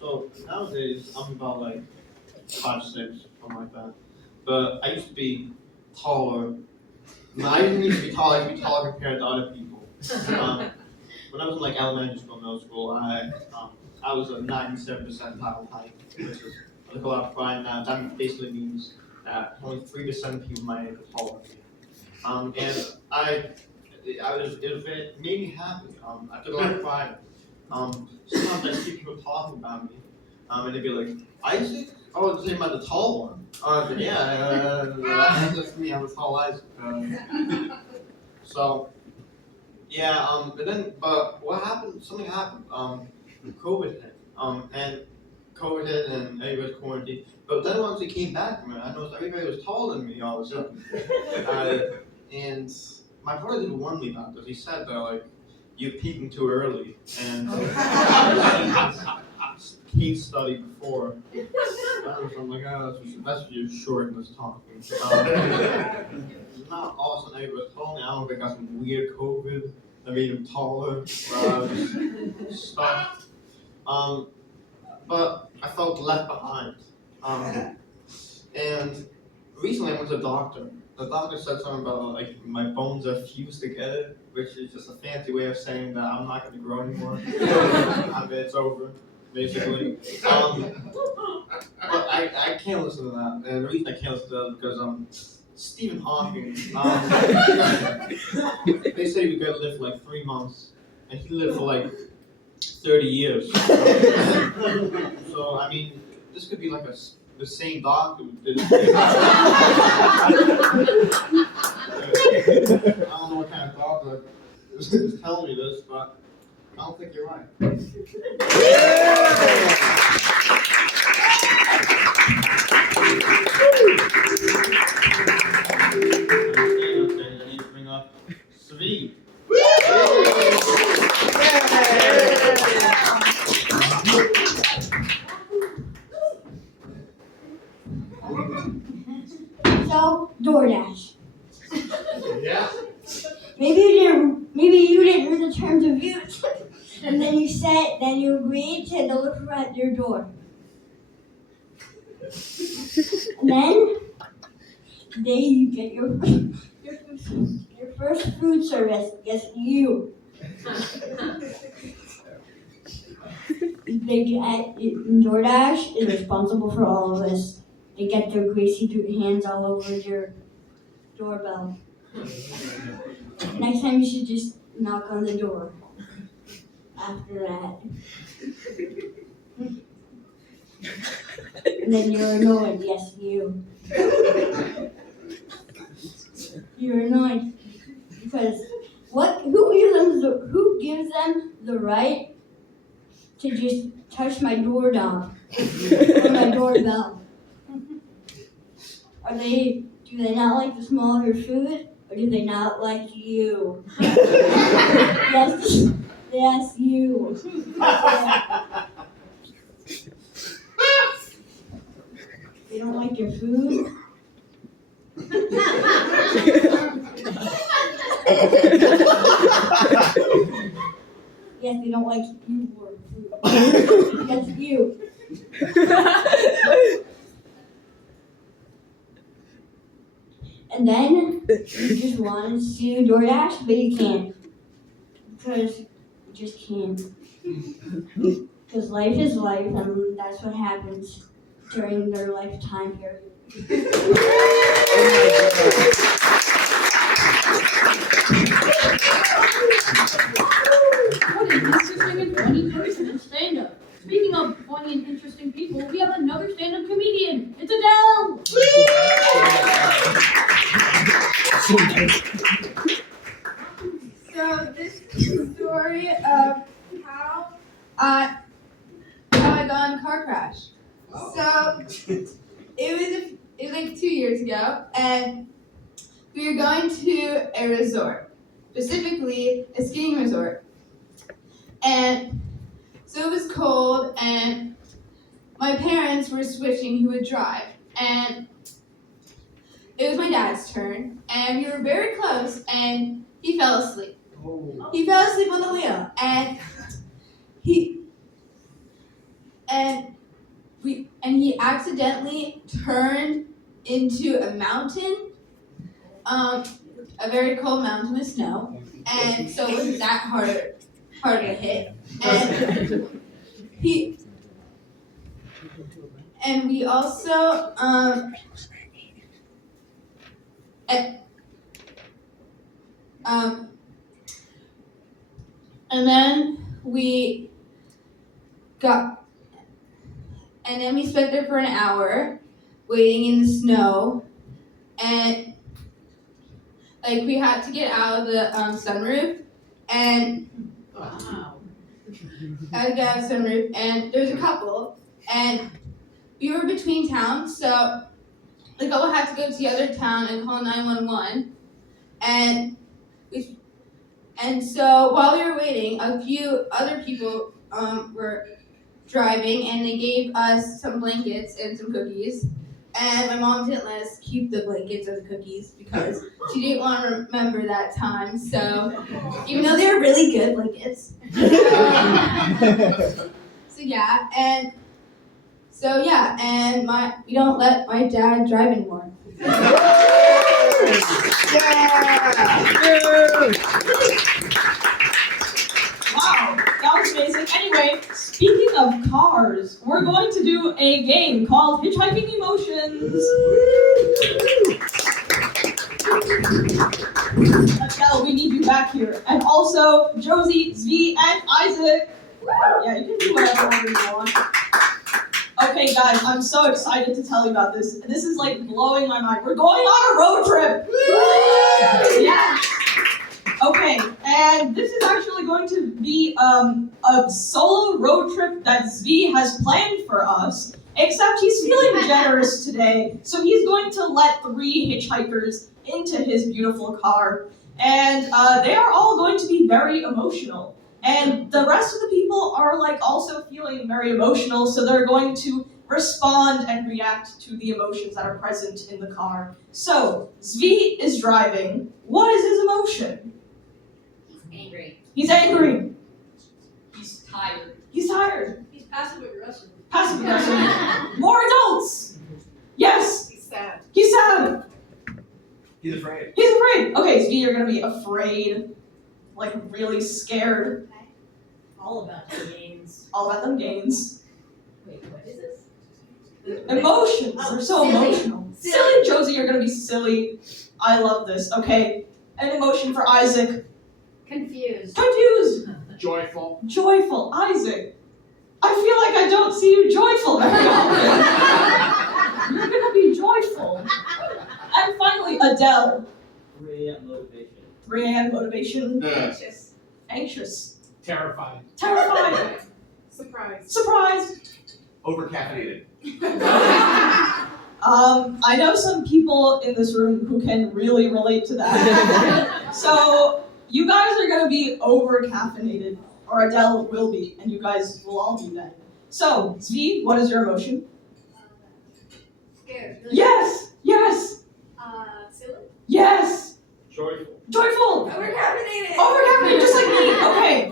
So nowadays I'm about like 5'6", something like that. But I used to be taller. No, I didn't used to be tall. I used to be taller compared to other people. When I was in like elementary school, middle school, I was a 97 percentile height, which is like a lot of pride now. That basically means that only 3% of people my age are taller than me. And it made me happy. I took a lot of pride. Sometimes I see people talking about me, and they'd be like, Isaac? Oh, it's about the tall one. That's me. I'm a tall Isaac. So, yeah. But what happened? Something happened. COVID hit. And COVID hit, and everybody's quarantined. But then once it came back, man, I noticed everybody was taller than me all of a sudden. And my brother didn't warn me about this. He said that like you're peaking too early, and case study before. So I'm like, that's just shortness talking. Not all of a sudden everybody was taller. I don't know if I got some weird COVID that made him taller. Stuff. But I felt left behind. And recently I went to the doctor. The doctor said something about like my bones are fused together, which is just a fancy way of saying that I'm not going to grow anymore. It's over, basically. But I can't listen to that. And the reason I can't listen to that is because Stephen Hawking, they say we could live for like 3 months, and he lived for like 30 years. So I mean, this could be like the same dog who did it. I don't know what kind of dog that is telling me this, but I don't think you're right. Okay, I need to bring up Svi. So, DoorDash. Yeah. Maybe you didn't read the terms of use. And then you agreed to deliver at your door. And then you get your first food service. Yes, you. DoorDash is responsible for all of this. They get their greasy hands all over your doorbell. Next time you should just knock on the door. After that. And then you're annoyed. Yes, you. You're annoyed because who gives them the right to just touch my doorknob or my doorbell? Do they not like the smell of your food, or do they not like you? Yes, you. They don't like your food. Yes, they don't like you or food. Yes, you. And then you just want to sue DoorDash, but you can't. Because you just can't. Because life is life, and that's what happens during their lifetime period. What an interesting and funny person in stand-up. Speaking of funny and interesting people, we have another stand-up comedian. It's Adele! So this is the story of how I got in a car crash. So it was like 2 years ago, and we were going to a resort, specifically a skiing resort. And so it was cold, and my parents were switching who would drive, and it was my dad's turn, and we were very close, and he fell asleep. He fell asleep on the wheel, and he accidentally turned into a mountain, a very cold mountain with snow, and so it wasn't that hard to hit. And we also and then we spent there for an hour waiting in the snow, and like we had to get out of the sunroof, and I had to get out of the sunroof, and there was a couple, and we were between towns, so the couple had to go to the other town and call 911, and so while we were waiting, a few other people were driving, and they gave us some blankets and some cookies. And my mom didn't let us keep the blankets or the cookies because she didn't want to remember that time. So, even though they were really good blankets. And we don't let my dad drive anymore. Wow, that was amazing. Anyway, speaking of cars, we're going to do a game called Hitchhiking Emotions. Estelle, we need you back here. And also, Josie, Zvi, and Isaac. Yeah, you can do whatever order you want. Okay, guys, I'm so excited to tell you about this. This is like blowing my mind. We're going on a road trip. Yeah. Okay, and this is actually going to be a solo road trip that Zvi has planned for us. Except he's feeling generous today, so he's going to let 3 hitchhikers into his beautiful car, and they are all going to be very emotional. And the rest of the people are like also feeling very emotional, so they're going to respond and react to the emotions that are present in the car. So, Zvi is driving. What is his emotion? Angry. He's angry. He's tired. He's tired. He's passive aggressive. Passive aggressive. More adults. Yes. He's sad. He's sad. He's afraid. He's afraid. Okay, Zvi, you're gonna be afraid, like really scared. All about the gains. All about them gains. Wait, what is this? Emotions. Oh, They're so silly. emotional. Silly, Josie, you're gonna be silly. I love this. Okay. An emotion for Isaac. Confused. Confused. Joyful. Joyful. Isaac. I feel like I don't see you joyful very often. You're gonna be joyful. And finally, Adele. Motivation. Brienne, motivation. Anxious. Anxious. Terrified. Terrified. Surprise. Surprised. Overcaffeinated. I know some people in this room who can really relate to that. So you guys are gonna be over caffeinated, or Adele will be, and you guys will all be then. So, Zvi, what is your emotion? Scared. Yes! Yes! Silly. Yes! Joyful. Joyful! Overcaffeinated. Overcaffeinated, just like me. Okay.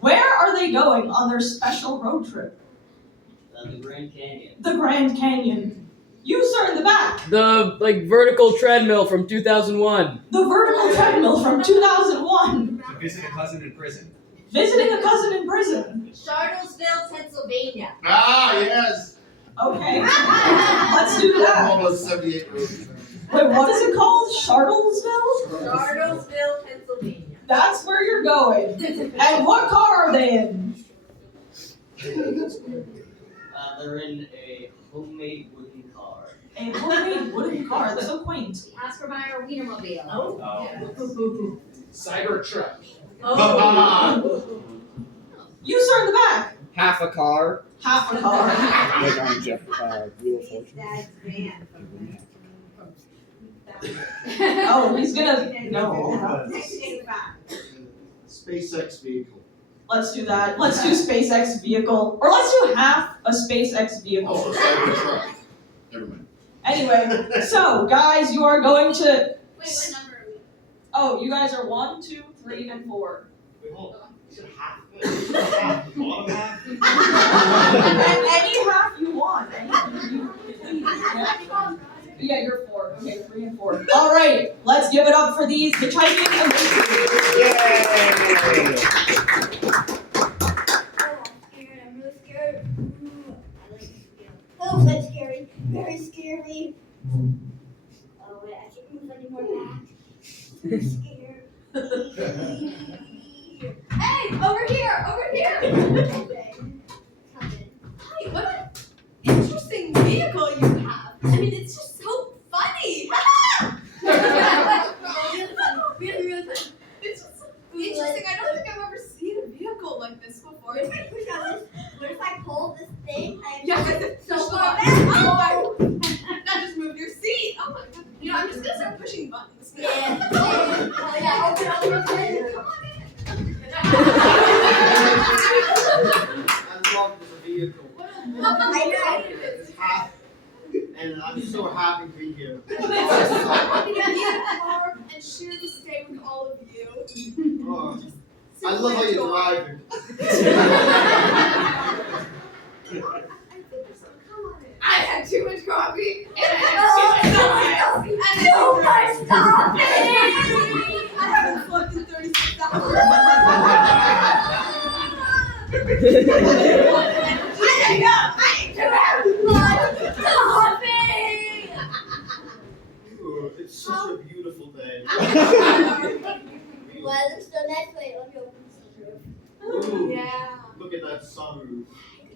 Where are they going on their special road trip? The Grand Canyon. The Grand Canyon. You, sir, in the back. The vertical treadmill from 2001. The vertical treadmill from 2001. To visit a cousin in prison. Visiting a cousin in prison. Charlottesville, Pennsylvania. Ah, yes. Okay. Let's do that. Almost 78 roads. Wait, what is it called? Charlottesville? Charlottesville, Pennsylvania. That's where you're going. And what car are they in? They're in a homemade wooden car. A homemade wooden car. They're so quaint. Oscar Mayer Wienermobile. Oh. Cider truck. Oh. You, sir, in the back. Half a car. Half a car. Like on Jeff, Wheel of Fortune. Oh, he's gonna. No. SpaceX vehicle. Let's do that. Let's do SpaceX vehicle. Or let's do half a SpaceX vehicle. Also, cyber truck. Never mind. Anyway, so, guys, you are going to. Wait, what number are we? Oh, you guys are 1, 2, 3, and 4. Wait, hold on. You said half of it. Half. The bottom half? Any half you want. Any half you want. Yeah, you're 4. Okay, 3 and 4. All right, let's give it up for these hitchhiking emotions. I'm really scared. Oh, that's scary. Very scary. Oh, wait, I can't move anymore back. I'm scared. Hey, over here, over here. Okay. Hey, what an interesting vehicle you have. I mean, it's just so funny. Really, really funny. It's just so interesting. I don't think I've ever seen a vehicle like this before. What if I pull this thing? So far back. Oh, that just moved your seat. Oh my god. You know, I'm just gonna start pushing buttons. Yeah. Oh yeah, open, open, open. Come on in. I love this vehicle. It's hot, and I'm so happy to be here. It's just so happy to be in the car and share this day with all of you. Oh, I love how you drive it. I had too much coffee and I Oh, had too much coffee. too much coffee! I haven't slept in 36 hours. Ooh, it's such a beautiful day. Weather's so nice. Wait, let me open the sunroof. Ooh, Yeah. look at that sunroof.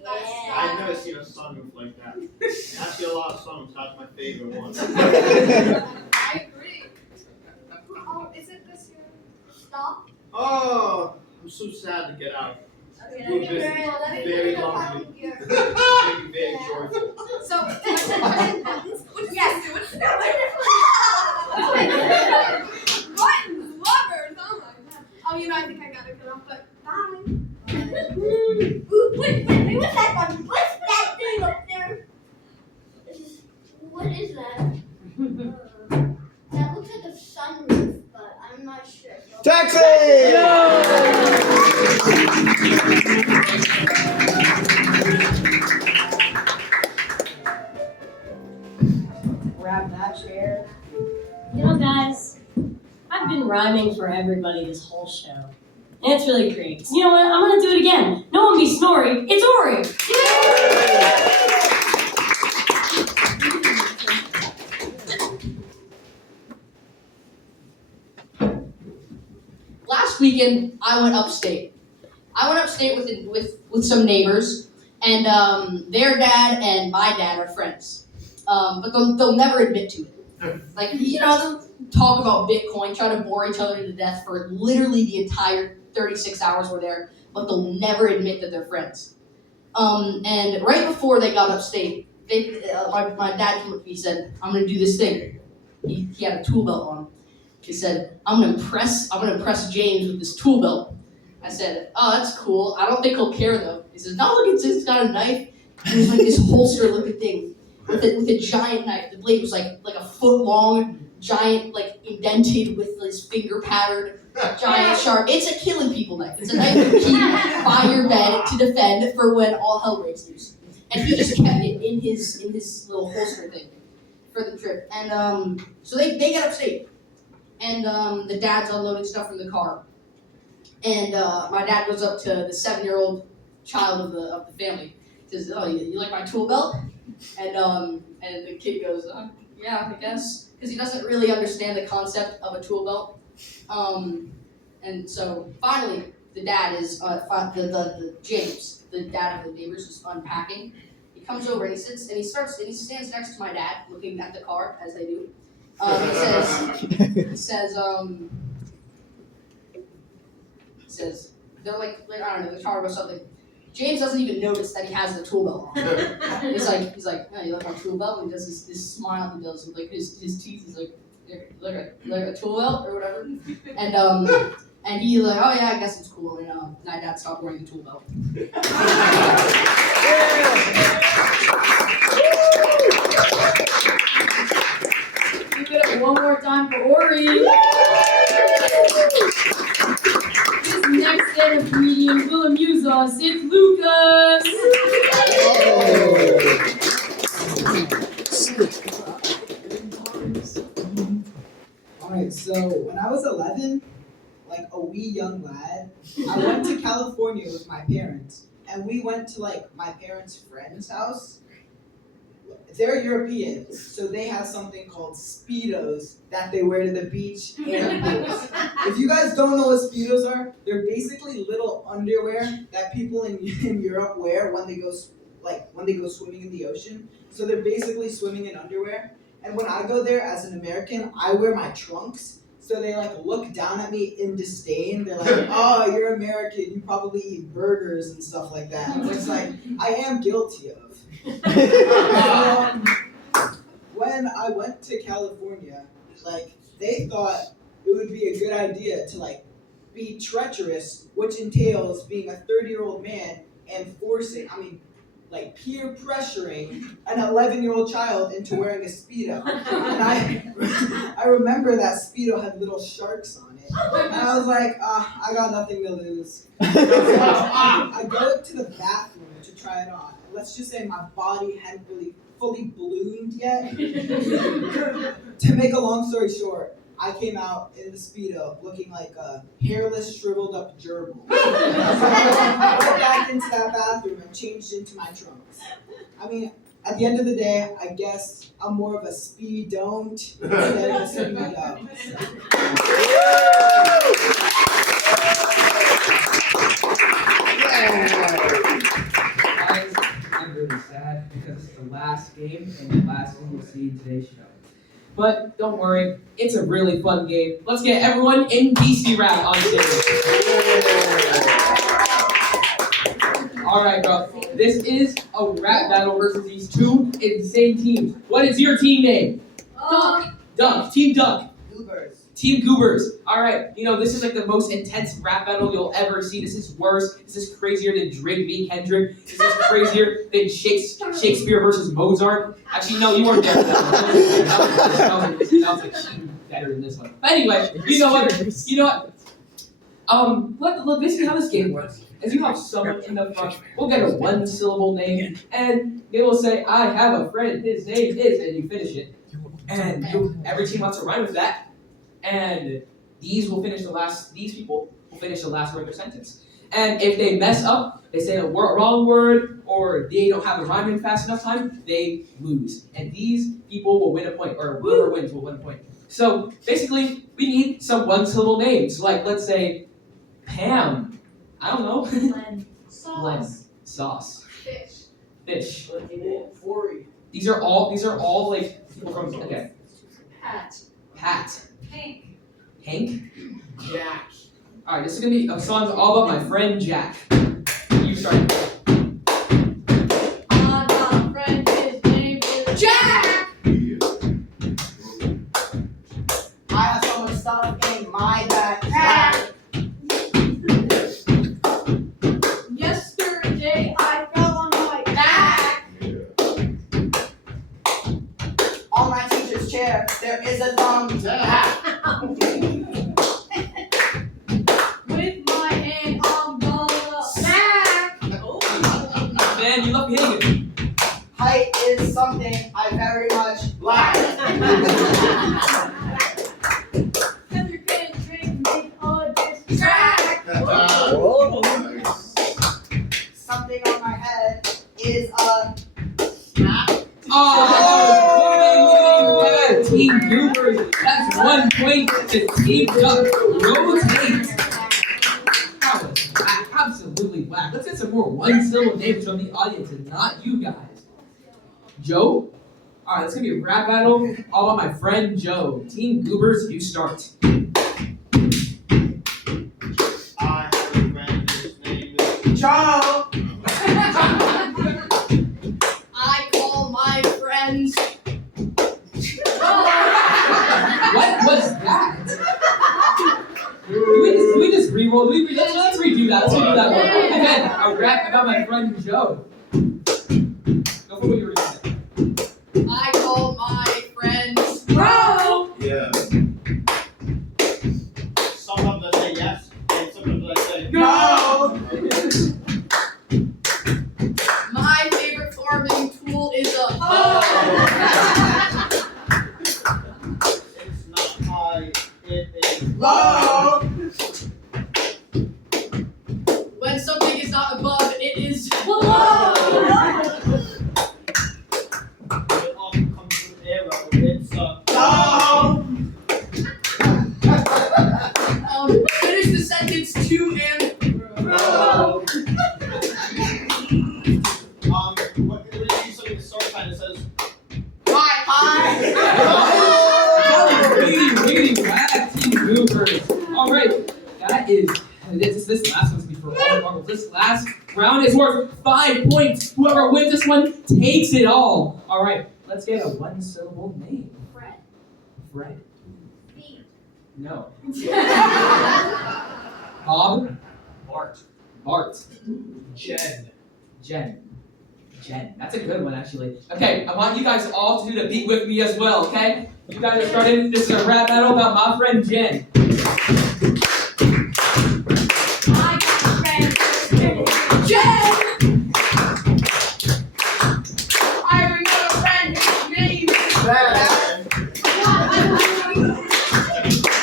Yeah. I've never seen a sunroof like I agree. Oh, is it this year? Stop. Oh, I'm so sad to get out. Okay, We've been very lovely. Very, very joyful. So, buttons. Yes. Buttons, lovers. Oh my god. Oh, you know, I think I gotta get off, but bye. Wait, what's that button? What's that thing up there? What is that? That looks like a sunroof, but I'm not sure. Taxi! Grab that chair. You know, guys, I've been rhyming for everybody this whole show. And it's really great. So you know what? I'm gonna do it again. No one be Snorri. It's Ori! Last weekend, I went upstate. With some neighbors, and their dad and my dad are friends. But they'll never admit to it. Like, you know, they'll talk about Bitcoin, try to bore each other to death for literally the entire 36 hours we're there, but they'll never admit that they're friends. And right before they got upstate, my dad came up to me and said, I'm gonna do this thing. He had a tool belt on. He said, I'm gonna impress James with this tool belt. I said, oh, that's cool. I don't think he'll care though. He says, no, look, it's got a knife. And it's like this holster-looking thing with a giant knife. The blade was like a foot long, giant, like indented with this finger patterned, giant sharp. It's a killing people knife. It's a knife you keep by your bed to defend for when all hell breaks loose. And he just kept it in his little holster thing for the trip. And so they get upstate, and the dad's unloading stuff from the car. And my dad goes up to the 7-year-old child of the family. He says, "Oh, you like my tool belt?" And the kid goes, "Yeah, I guess," because he doesn't really understand the concept of a tool belt. And so finally, the dad is the James, the dad of the neighbors, is unpacking. He comes over and he sits and he stands next to my dad, looking at the car as they do. He says, they're like I don't know, the car or something. James doesn't even notice that he has the tool belt on. He's like, oh, you like my tool belt? And he does this smile he does with like his teeth. He's like a tool belt or whatever. And he's like, oh yeah, I guess it's cool. And my dad stopped wearing the tool belt. Give it up one more time for Ori. This next set of comedians will amuse us. It's Lucas. Alright, so when I was 11, like a wee young lad, I went to California with my parents, and we went to like my parents' friend's house. They're European, so they have something called Speedos that they wear to the beach and pools. If you guys don't know what Speedos are, they're basically little underwear that people in Europe wear when they go swimming in the ocean. So they're basically swimming in underwear. And when I go there as an American, I wear my trunks. So they like look down at me in disdain. They're like, "Oh, you're American. You probably eat burgers and stuff like that." Which like I am guilty of. When I went to California, like they thought it would be a good idea to like be treacherous, which entails being a 30-year-old man and peer pressuring an 11-year-old child into wearing a Speedo. And I remember that Speedo had little sharks on it. And I was like, I got nothing to lose. So I go to the bathroom to try it on. Let's just say my body hadn't really fully bloomed yet. To make a long story short, I came out in the Speedo looking like a hairless, shriveled up gerbil. So I went back into that bathroom and changed into my trunks. I mean, at the end of the day, I guess I'm more of a speed-don't instead of a speed-up. Guys, I'm really sad because it's the last game and the last thing we'll see in today's show. but don't worry, it's a really fun game. Let's get everyone in DC Rap on stage. Alright, bro. This is a rap battle versus these two insane teams. What is your team name? Duck. Team Duck. Goobers. Team Goobers. Alright, this is like the most intense rap battle you'll ever see. This is worse. This is crazier than Drake v. Kendrick. This is crazier than Shakespeare versus Mozart. Actually, no, you weren't there for that one. That was like better than this one. But anyway, you know what? Look, this is how this game works. As you have someone in the front, we'll get a one-syllable name, and they will say, I have a friend, his name is, and you finish it. And every team wants to rhyme with that. And these people will finish the last word of their sentence. And if they mess up, they say a wrong word, or they don't have a rhyme in fast enough time, they lose. And these people will win a point, or whoever wins will win a point. So basically, we need some one-syllable names, like let's say Pam. I don't know. Sauce. Fish. These are all like people from okay. Pat. Hank. Jack. Alright, this is gonna be a song all about my friend Jack. You start. I got a friend, his name is Jack! I have so much stuff in my backpack. Yesterday I fell on my back. On my teacher's chair, there is a thumbtack. With my hand, I'm gonna smack. Man, you love hitting it. Height is something I very much like. Heather can drink, make a distract. Something on my head is a snap. Oh, Team Goobers. That's 1 point to Team Duck. Rotate. That was whack. Absolutely whack. Let's get some more one-syllable names from the audience and not you guys. Joe? Alright, it's gonna be a rap battle all about my friend Joe. Team Goobers, you start. I have a friend, his name is Joe. I call my friends. What was that? Do we just re-roll? Let's redo that. Let's redo that one. Again, a rap about my friend Joe. Go for what you were saying. I call my friends. Bro! Yeah. Sometimes I say yes, and sometimes I say No. My favorite farming tool is a hoe. It's not high, it is Low. When something is not above, it is below. It often comes from arrow, it's Finish the sentence to and bro. What do you use something to start kind of says Really whack, Team Goobers. Alright, this last one's gonna be for all the marbles. This last round is worth 5 points. Whoever wins this one takes it all. Alright, let's get a one-syllable name. Fred. No. Bob? Bart. Jen. That's a good one, actually. Okay, I want you guys all to do the beat with me as well, okay? You guys are starting. This is a rap battle about my friend Jen. I got a friend, Jen. I have another friend, his name is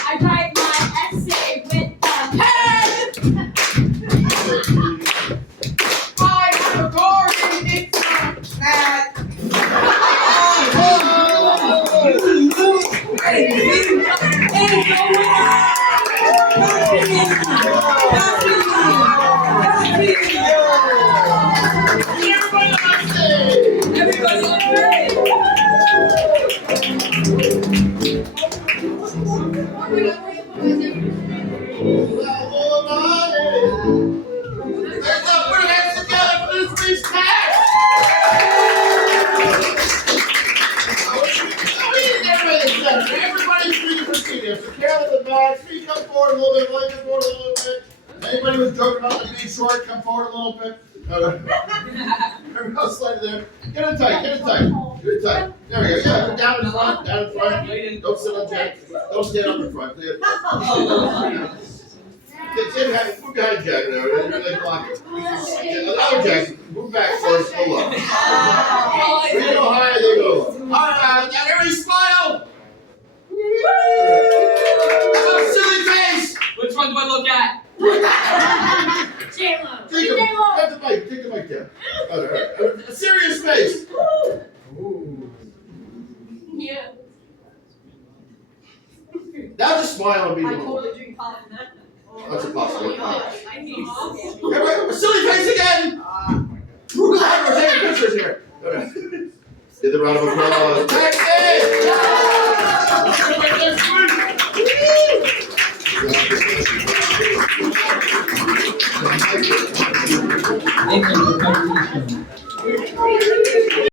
I write my essay with a pen. I have a garden, it's a snack. Hey, go winner! the back. Feet come forward a little bit. Legs come forward a little bit. Anybody who's joking about the being short, come forward a little bit. Everybody else slide there. Get it tight. Get it tight. Get it tight. There we go. Yeah, put down in front. Down in front. Don't sit on Jack. Don't stand up in front. Move behind Jack now. You're like blocking. Other Jack, move back first. Go low. They go high, they go low. All right, now everybody smile. Silly face. Which one do I look at? J-Lo. Take the mic. Take the mic down. All right. A serious face. Yeah. Now just smile and be I normal. totally drink coffee from that. That's impossible. I need Everybody, a silly face again. We're taking pictures here. Okay. Get the round of applause.